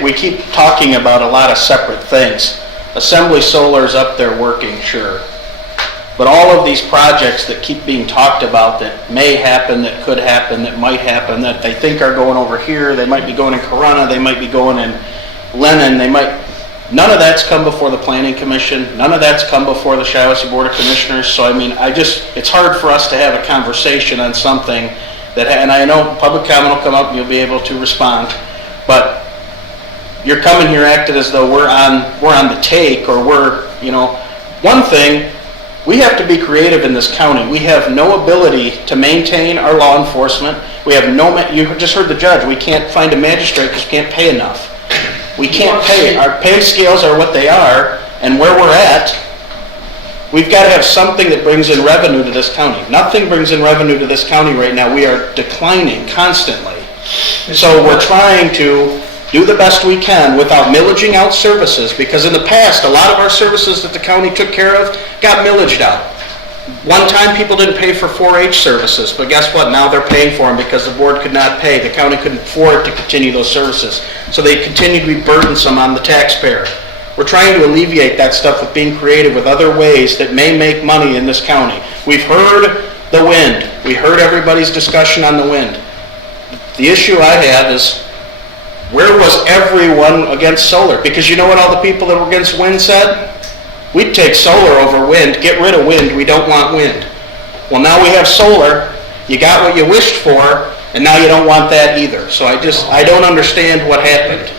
We keep talking about a lot of separate things. Assembly Solar's up there working, sure. But all of these projects that keep being talked about that may happen, that could happen, that might happen, that they think are going over here, they might be going in Corona, they might be going in Lennon, none of that's come before the Planning Commission, none of that's come before the Shiawassee Board of Commissioners, so I mean, it's hard for us to have a conversation on something that, and I know public comment will come up and you'll be able to respond, but you're coming here acting as though we're on the take, or one thing, we have to be creative in this county. We have no ability to maintain our law enforcement. We have you just heard the judge, we can't find a magistrate because we can't pay enough. We can't pay. Our pay scales are what they are, and where we're at, we've got to have something that brings in revenue to this county. Nothing brings in revenue to this county right now. We are declining constantly. So we're trying to do the best we can without millaging out services, because in the past, a lot of our services that the county took care of got millaged out. One time people didn't pay for 4-H services, but guess what? Now they're paying for them because the board could not pay. The county couldn't afford to continue those services. So they continue to be burdensome on the taxpayer. We're trying to alleviate that stuff with being creative with other ways that may make money in this county. We've heard the wind. We heard everybody's discussion on the wind. The issue I have is, where was everyone against solar? Because you know what all the people that were against wind said? We'd take solar over wind. Get rid of wind. We don't want wind. Well, now we have solar. You got what you wished for, and now you don't want that either. So I don't understand what happened.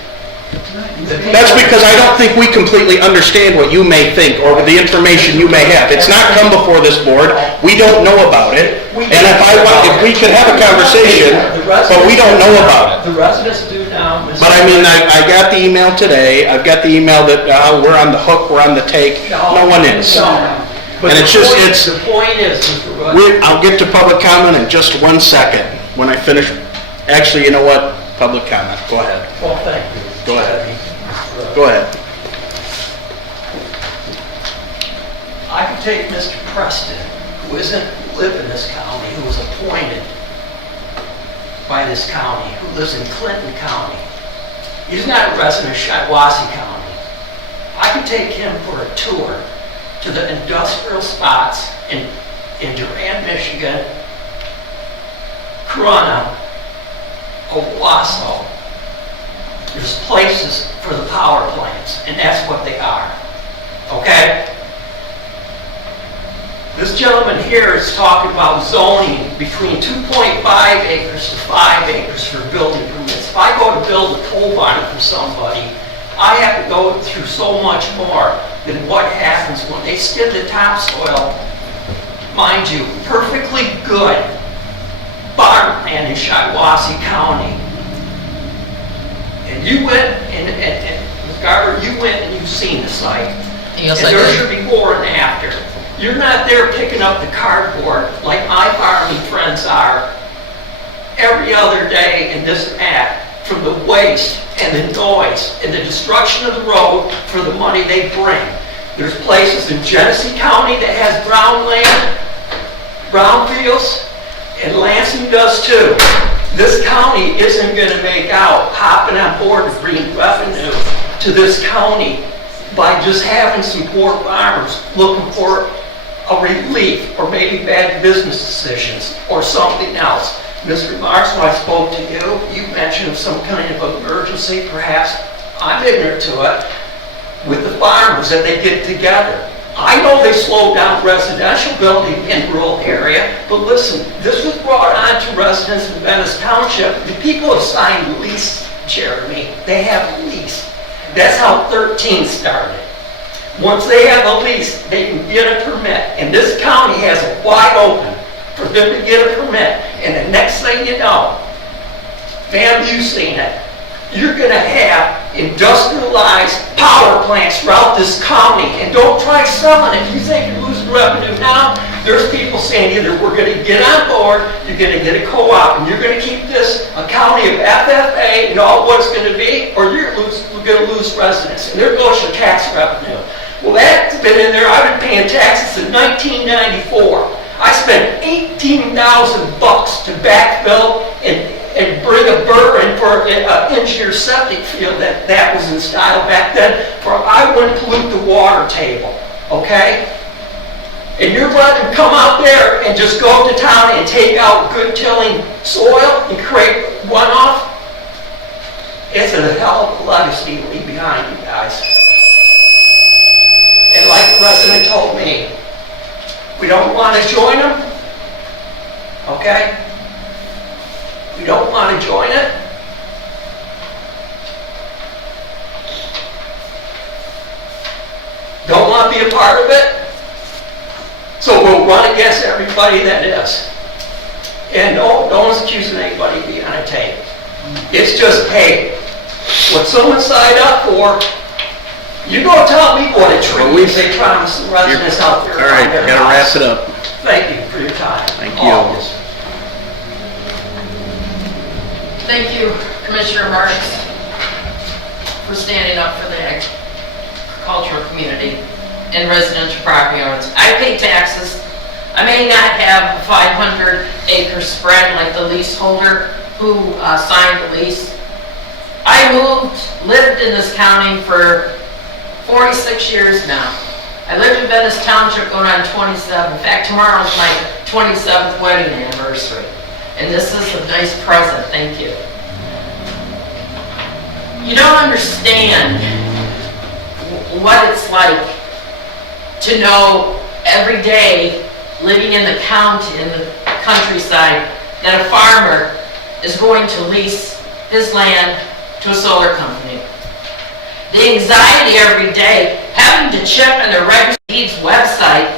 That's because I don't think we completely understand what you may think or the information you may have. It's not come before this board. We don't know about it. And if we could have a conversation, but we don't know about it. The residents do now. But I mean, I got the email today. I've got the email that we're on the hook, we're on the take. No one is. But and the point is, I'll get to public comment in just 1 second when I finish. Actually, you know what? Public comment. Go ahead. Well, thank you. Go ahead. Go ahead. I could take Mr. Preston, who doesn't live in this county, who was appointed by this county, who lives in Clinton County. He's not a resident of Shiawassee County. I could take him for a tour to the industrial spots in Durand, Michigan, Corona, Owasso. There's places for the power plants, and that's what they are. Okay? This gentleman here is talking about zoning between 2.5 acres to 5 acres for building permits. If I go to build a pole barn for somebody, I have to go through so much more than what happens when they skid the topsoil. Mind you, perfectly good barn plan in Shiawassee County. And you went, and Ms. Garber, you went and you've seen the site. Yes, and I there's did. your before and after. You're not there picking up the cardboard like my farming friends are every other day in this act from the waste and the noise and the destruction of the road for the money they bring. There's places in Genesee County that has brown land, brown fields, and Lansing does too. This county isn't going to make out hopping on board and bringing revenue to this county by just having some poor farmers looking for a relief or maybe bad business decisions or something else. Mr. Marks, when I spoke to you, you mentioned some kind of emergency, perhaps I'm ignorant to it, with the farmers that they get together. I know they slowed down residential building in rural area, but listen, this was brought on to residents in Venice Township. The people have signed lease, Jeremy. They have a lease. That's how 13 started. Once they have a lease, they can get a permit. And this county has it wide open for them to get a permit. And the next thing you know, fam, you've seen it, you're going to have industrialized power plants throughout this county. And don't try selling it. If you think you're losing revenue now, there's people saying either we're going to get on board, you're going to get a co-op, and you're going to keep this a county of FFA and all what it's going to be, or you're going to lose residents. And there goes your tax revenue. Well, that's been in there. I've been paying taxes since 1994. I spent $18,000 to backfill and bring a burr in for an engineer septic field that was in style back then, for I wouldn't pollute the water table, okay? And you're letting them come out there and just go to town and take out good tilling soil and create runoff? It's a hell of a legacy to leave behind, you guys. And like the resident told me, we don't want to join them, okay? We don't want to join it. Don't want to be a part of it. So we'll run against everybody that is. And no one's accusing anybody of being on a tape. It's just, hey, what someone signed up for, you go tell me what a treat is they promise the residents out there. All right, gotta wrap it up. Thank you for your time. Thank you. Always. Thank you, Commissioner Marks, for standing up for the agricultural community and residential property owners. I pay taxes. I may not have a 500-acre spread like the leaseholder who signed the lease. I lived in this county for 46 years now. I lived in Venice Township going on 27. In fact, tomorrow is my 27th wedding anniversary. And this is a nice present, thank you. You don't understand what it's like to know every day living in the county, in the countryside, that a farmer is going to lease his land to a solar company. The anxiety every day, having to check on the Register of Deeds website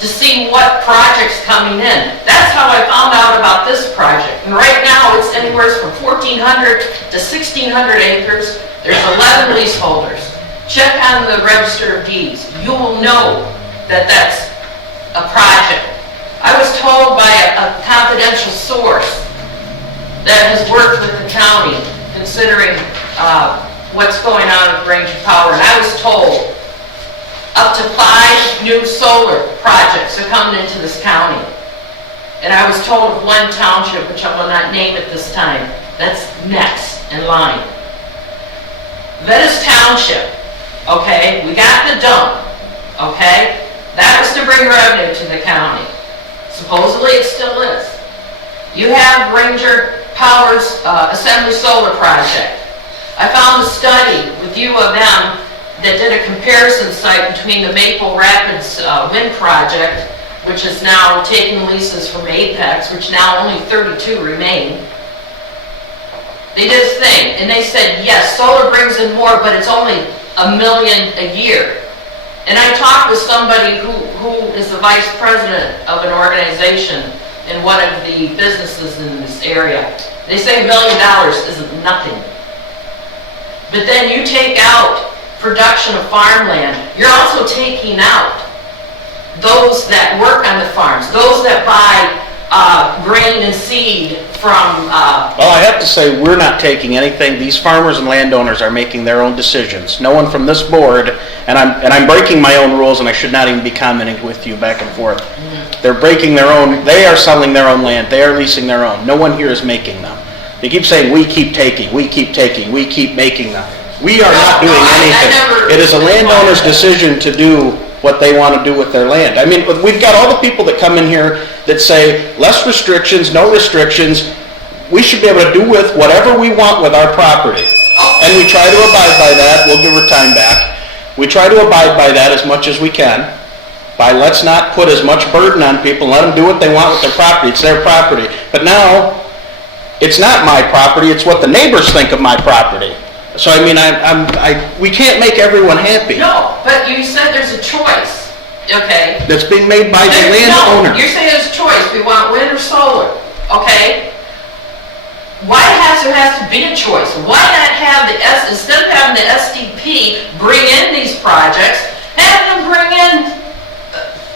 to see what project's coming in. That's how I found out about this project. And right now, it's anywhere from 1,400 to 1,600 acres. There's 11 leaseholders. Check on the Register of Deeds. You will know that that's a project. I was told by a confidential source that has worked with the county, considering what's going on with Ranger Power, and I was told up to 5 new solar projects are coming into this county. And I was told of one township, which I will not name at this time, that's next in line. Venice Township, okay, we got the dump, okay? That was to bring revenue to the county. Supposedly it still is. You have Ranger Powers Assembly Solar Project. I found a study with U of M that did a comparison site between the Maple Rapids Wind Project, which is now taking leases from Apex, which now only 32 remain. They did a thing, and they said, yes, solar brings in more, but it's only $1 million a year. And I talked with somebody who is the vice president of an organization in one of the businesses in this area. They say $1 million isn't nothing. But then you take out production of farmland, you're also taking out those that work on the farms, those that buy grain and seed from... Well, I have to say, we're not taking anything. These farmers and landowners are making their own decisions. No one from this board, and I'm breaking my own rules, and I should not even be commenting with you back and forth. They're breaking their own, they are selling their own land, they are leasing their own. No one here is making them. They keep saying, we keep taking, we keep taking, we keep making them. We are not doing anything. It is a landowner's decision to do what they want to do with their land. I mean, we've got all the people that come in here that say, less restrictions, no restrictions. We should be able to do with whatever we want with our property. And we try to abide by that. We'll give her time back. We try to abide by that as much as we can. By let's not put as much burden on people and let them do what they want with their property. It's their property. But now, it's not my property. It's what the neighbors think of my property. So I mean, we can't make everyone happy. No, but you said there's a choice, okay? That's being made by the landowner. No, you're saying there's a choice. We want wind or solar, okay? Why there has to be a choice? Why not have instead of having the SDP bring in these projects, have them bring in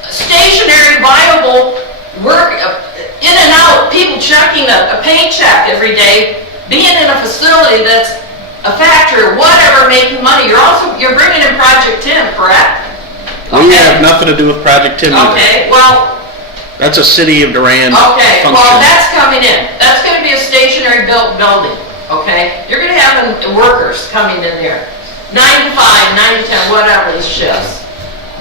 stationary, viable work, in and out, people checking a paycheck every day, being in a facility that's a factory or whatever, making money. You're bringing in Project Tim, correct? We have nothing to do with Project Tim either. Okay, well... That's a City of Durand Okay, function. well, that's coming in. That's going to be a stationary built building, okay? You're going to have workers coming in there. 9 to 5, 9 to 10, whatever the shifts.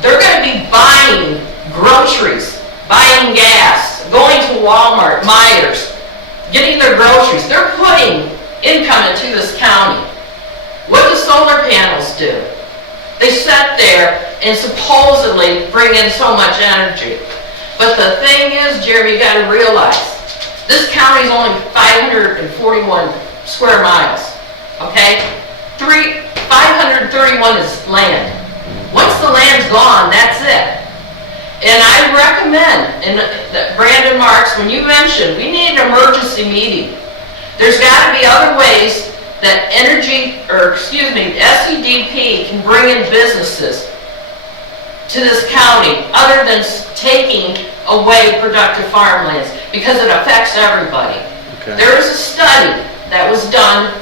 They're going to be buying groceries, buying gas, going to Walmart, Myers, getting their groceries. They're putting income into this county. What do solar panels do? They sit there and supposedly bring in so much energy. But the thing is, Jeremy, you got to realize, this county is only 541 square miles, okay? 531 is land. Once the land's gone, that's it. And I recommend, and Brandon Marks, when you mentioned, we need an emergency meeting. There's got to be other ways that SCDP can bring in businesses to this county other than taking away productive farmlands, because it affects everybody. Okay. There is a study that was done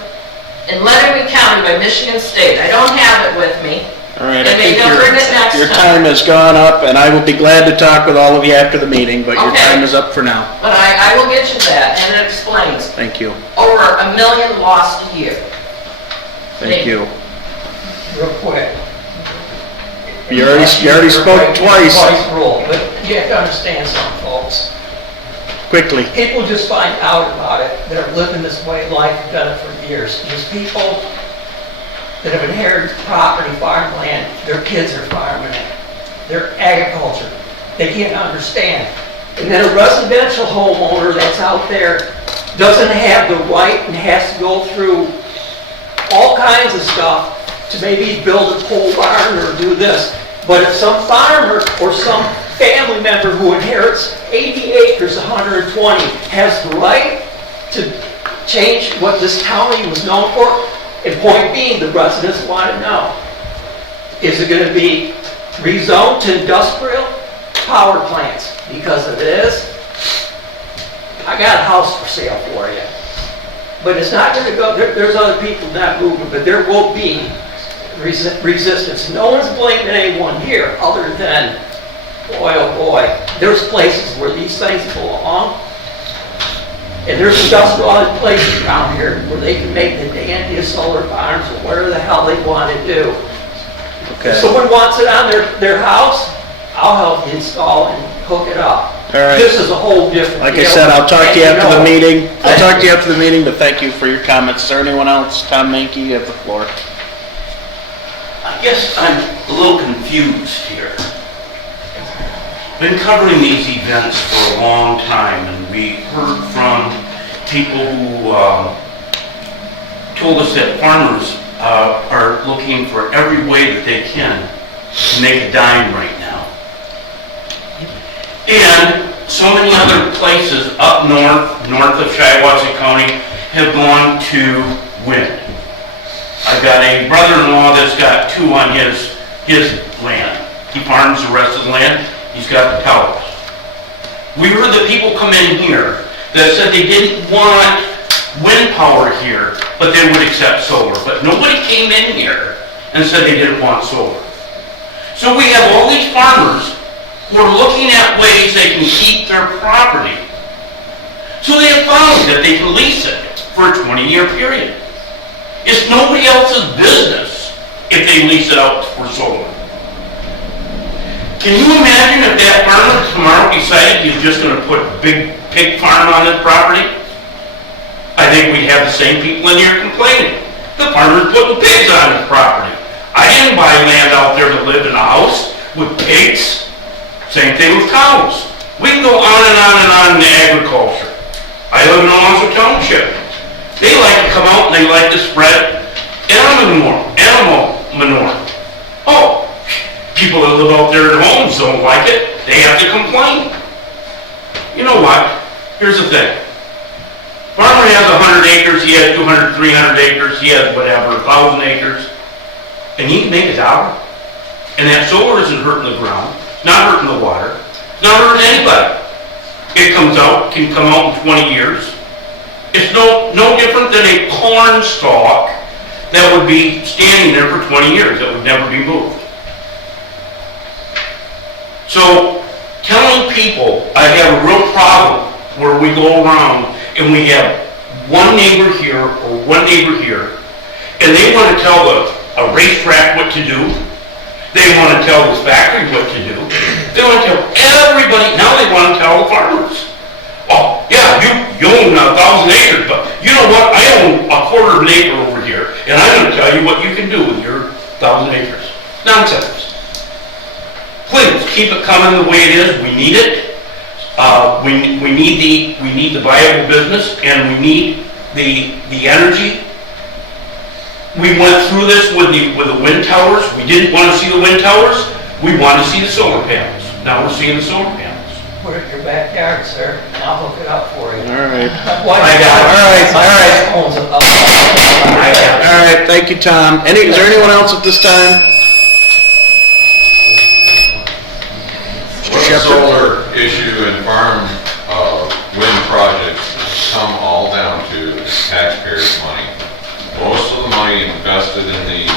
in Letterman County by Michigan State. I don't have it with me. All right, And maybe they'll bring it next your time. time has gone up, and I will be glad to talk with all of you after the meeting, but your Okay. time is up for now. But I will get you that, and it explains. Thank you. Over $1 million lost a year. Thank you. Real quick. You already spoke twice. Twice rule, but you have to understand something, folks. Quickly. People just find out about it that are living this way of life, have done it for years. There's people that have inherited property, farmland, their kids are farming it. They're agriculture. They can't understand. And then a residential homeowner that's out there doesn't have the right and has to go through all kinds of stuff to maybe build a pole barn or do this. But if some farmer or some family member who inherits 80 acres, 120, has the right to change what this county was known for, and point being, the residents want to know, is it going to be rezoned to industrial power plants? Because if it is, I got a house for sale for you. But it's not going to go, there's other people not moving, but there will be resistance. No one's blaming anyone here other than, boy, oh boy, there's places where these things belong. And there's industrial places around here where they can make the dandiest solar farms or whatever the hell they want to do. Okay. If someone wants it on their house, I'll help you install and hook it up. All right. This is a whole different. Like I said, I'll talk to you after the meeting. I'll talk to you after the meeting, but thank you for your comments. Is there anyone else? Tom Mankey, you have the floor. I guess I'm a little confused here. Been covering these events for a long time, and we heard from people who told us that farmers are looking for every way that they can to make a dime right now. And so many other places up north of Shiawassee County, have gone to wind. I've got a brother-in-law that's got 2 on his land. He farms the rest of the land. He's got the pellets. We heard that people come in here that said they didn't want wind power here, but they would accept solar. But nobody came in here and said they didn't want solar. So we have all these farmers who are looking at ways they can keep their property. So they have found that they can lease it for a 20-year period. It's nobody else's business if they lease it out for solar. Can you imagine if that farmer tomorrow decided he was just going to put a big pig farm on his property? I think we have the same people in here complaining. The farmer's putting pigs on his property. I didn't buy land out there to live in a house with pigs. Same thing with cows. We can go on and on and on in agriculture. I live in Alonzo Township. They like to come out and they like to spread animal manure. Oh, people that live out there at homes don't like it. They have to complain. You know what? Here's the thing. Farmer has 100 acres, he has 200, 300 acres, he has whatever, 1,000 acres, and he can make $1. And that solar isn't hurting the ground, not hurting the water, not hurting anybody. It comes out, can come out in 20 years. It's no different than a corn stalk that would be standing there for 20 years, that would never be moved. So, telling people I have a real problem where we go around and we have one neighbor here or one neighbor here, and they want to tell a racetrack what to do, they want to tell this factory what to do, they want to tell everybody, now they want to tell the farmers. Oh, yeah, you own 1,000 acres, but you know what, I own a quarter of an acre over here, and I'm going to tell you what you can do with your 1,000 acres. Nonsense. Please, keep it coming the way it is, we need it. We need the viable business, and we need the energy. We went through this with the wind towers. We didn't want to see the wind towers. We wanted to see the solar panels. Now we're seeing the solar panels. Put it in your backyard, sir, and I'll hook it up for you. All right. I got it. All right, thank you, Tom. Is there anyone else at this time? What the solar issue and farm wind projects come all down to is taxpayers' money. Most of the money invested in these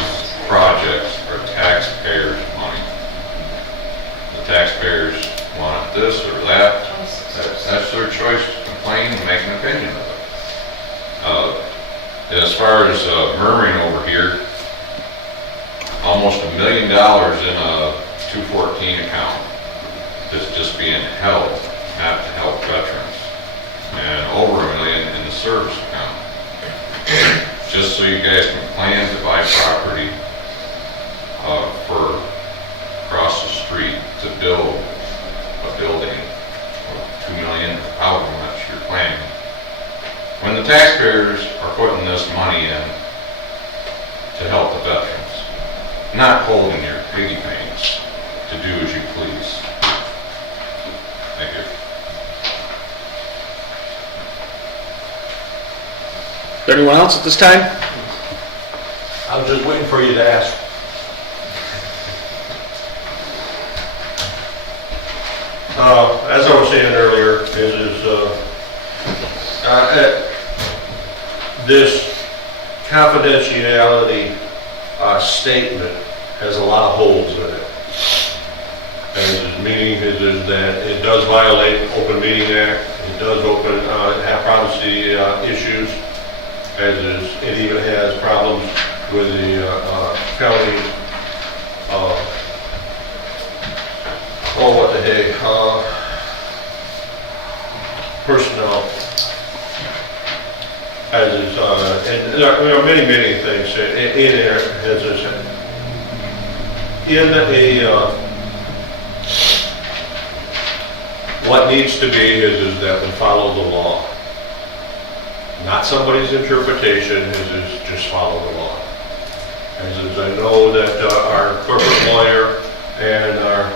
projects are taxpayers' money. The taxpayers want this or that. That's their choice to complain and make an opinion of it. As far as murmuring over here, almost $1 million in a 214 account that's just being held, not to help veterans, and over $1 million in the service account. Just so you guys can plan to buy property for across the street to build a building of $2 million, however much you're planning. When the taxpayers are putting this money in to help the veterans, not holding your piggy banks to do as you please. Thank you. Is there anyone else at this time? I was just waiting for you to ask. As I was saying earlier, this confidentiality statement has a lot of holes in it. And meaning is that it does violate Open Meeting Act, it does have privacy issues, it even has problems with the county, what the heck, there are many, many things in there, as I said. What needs to be is that we follow the law. Not somebody's interpretation, is just follow the law. As I know that our corporate lawyer and our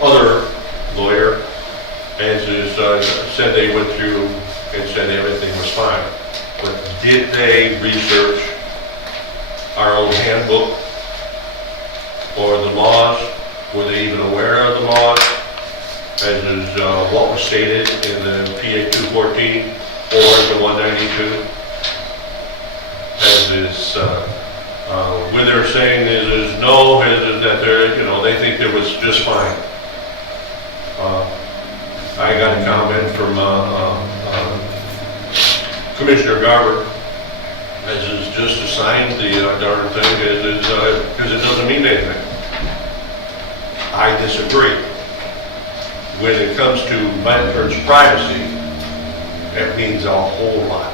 other lawyer, said they went through and said everything was fine. But did they research our own handbook or the laws? Were they even aware of the laws? As is what was stated in the PA 214 or the 192? As is, when they're saying is no, is that they're, they think it was just fine. I got a comment from Commissioner Garber, as is just to sign the darn thing, because it doesn't mean anything. I disagree. When it comes to veterans' privacy, it means a whole lot.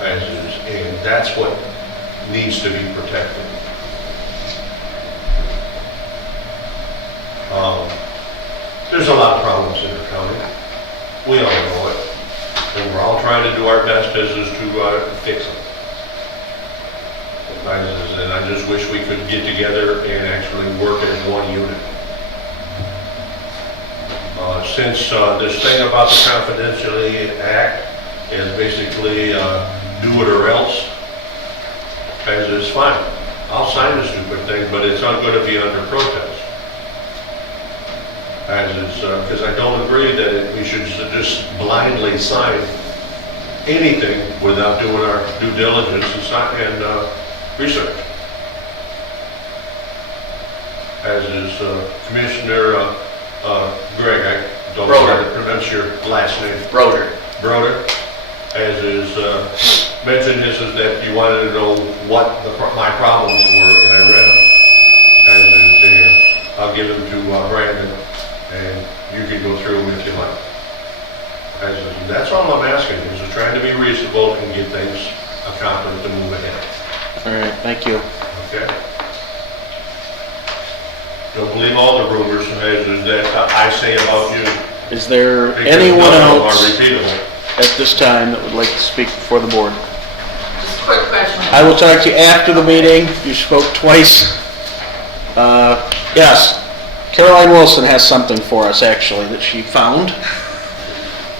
As is, and that's what needs to be protected. There's a lot of problems in our county. We all know it. And we're all trying to do our best as is to fix them. And I just wish we could get together and actually work as one unit. Since this thing about the Confidentiality Act is basically do it or else, as is fine. I'll sign the stupid thing, but it's not going to be under protest. As is, because I don't agree that we should just blindly sign anything without doing our due diligence and research. As is Commissioner Greg, I don't know how to pronounce your last name. Broder. As is mentioned, is that you wanted to know what my problems were, and I read them. As is, I'll give them to Brandon, and you can go through them if you like. As is, that's all I'm asking, is trying to be reasonable and get things accomplished to move ahead. All right, thank you. Okay? Don't believe all the rumors that I say about you. Is there Because anyone none of them else are repeatable. at this time that would like to speak before the board? Just a quick question. I will talk to you after the meeting. You spoke twice. Yes, Caroline Wilson has something for us, actually, that she found.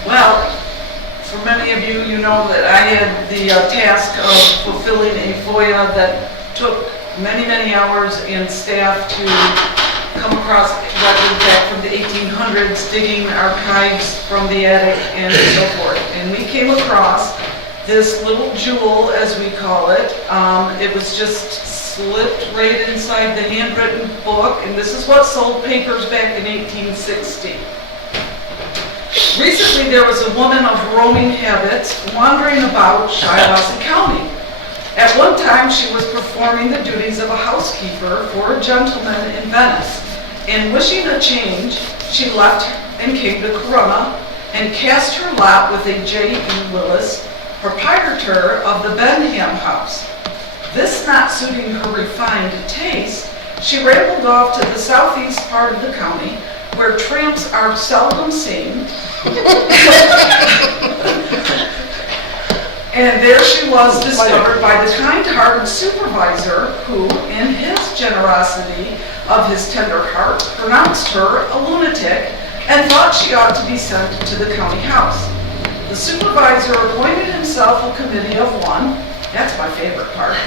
Well, for many of you, you know that I had the task of fulfilling a FOIA that took many, many hours and staff to come across records back from the 1800s, digging archives from the attic and so forth. And we came across this little jewel, as we call it. It was just slipped right inside the handwritten book, and this is what sold papers back in 1860. Recently, there was a woman of roaming habits wandering about Shiawassee County. At one time, she was performing the duties of a housekeeper for a gentleman in Venice. And wishing a change, she left and came to Corunna and cast her lot with a J.E. Willis, proprietor of the Benham House. This not suiting her refined taste, she rambled off to the southeast part of the county, where tramps are seldom seen. And there she was discovered by the kind-hearted supervisor who, in his generosity of his tender heart, pronounced her a lunatic and thought she ought to be sent to the county house. The supervisor appointed himself a committee of one, that's my favorite part,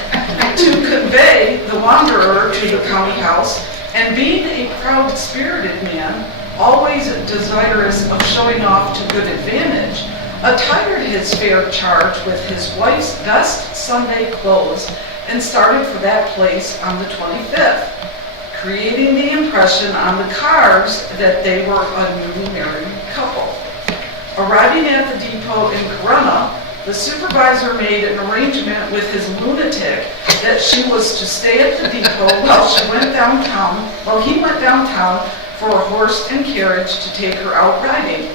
to convey the wanderer to the county house, and being a proud-spirited man, always desirous of showing off to good advantage, attired his fair charge with his wife's best Sunday clothes and started for that place on the 25th, creating the impression on the cars that they were a newly married couple. Arriving at the depot in Corunna, the supervisor made an arrangement with his lunatic that she was to stay at the depot while he went downtown for a horse and carriage to take her out riding.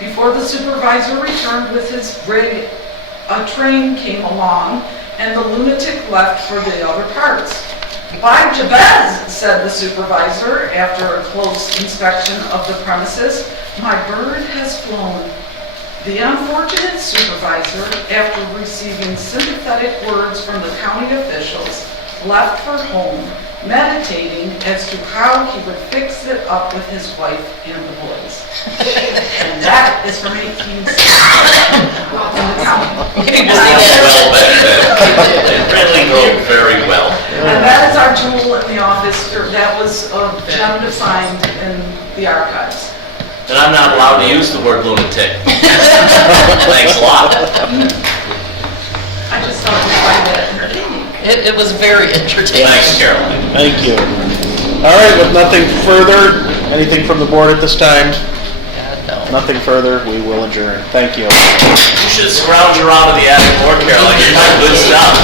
Before the supervisor returned with his rig, a train came along and the lunatic left for the other parts. "By Jabez," said the supervisor after a close inspection of the premises, "my bird has flown." The unfortunate supervisor, after receiving sympathetic words from the county officials, left for home, meditating as to how he would fix it up with his wife and the boys. And that is from 1860 in the county. Well back then. It really go very well. And that is our jewel in the office. That was a gem to find in the archives. And I'm not allowed to use the word lunatic. Thanks a lot. I just thought we find that entertaining. It was very entertaining. Thanks, Caroline. Thank you. All right, with nothing further, anything from the board at this time? No. Nothing further, we will adjourn. Thank you. You should scrounge around to the attic more, Caroline. You find good stuff.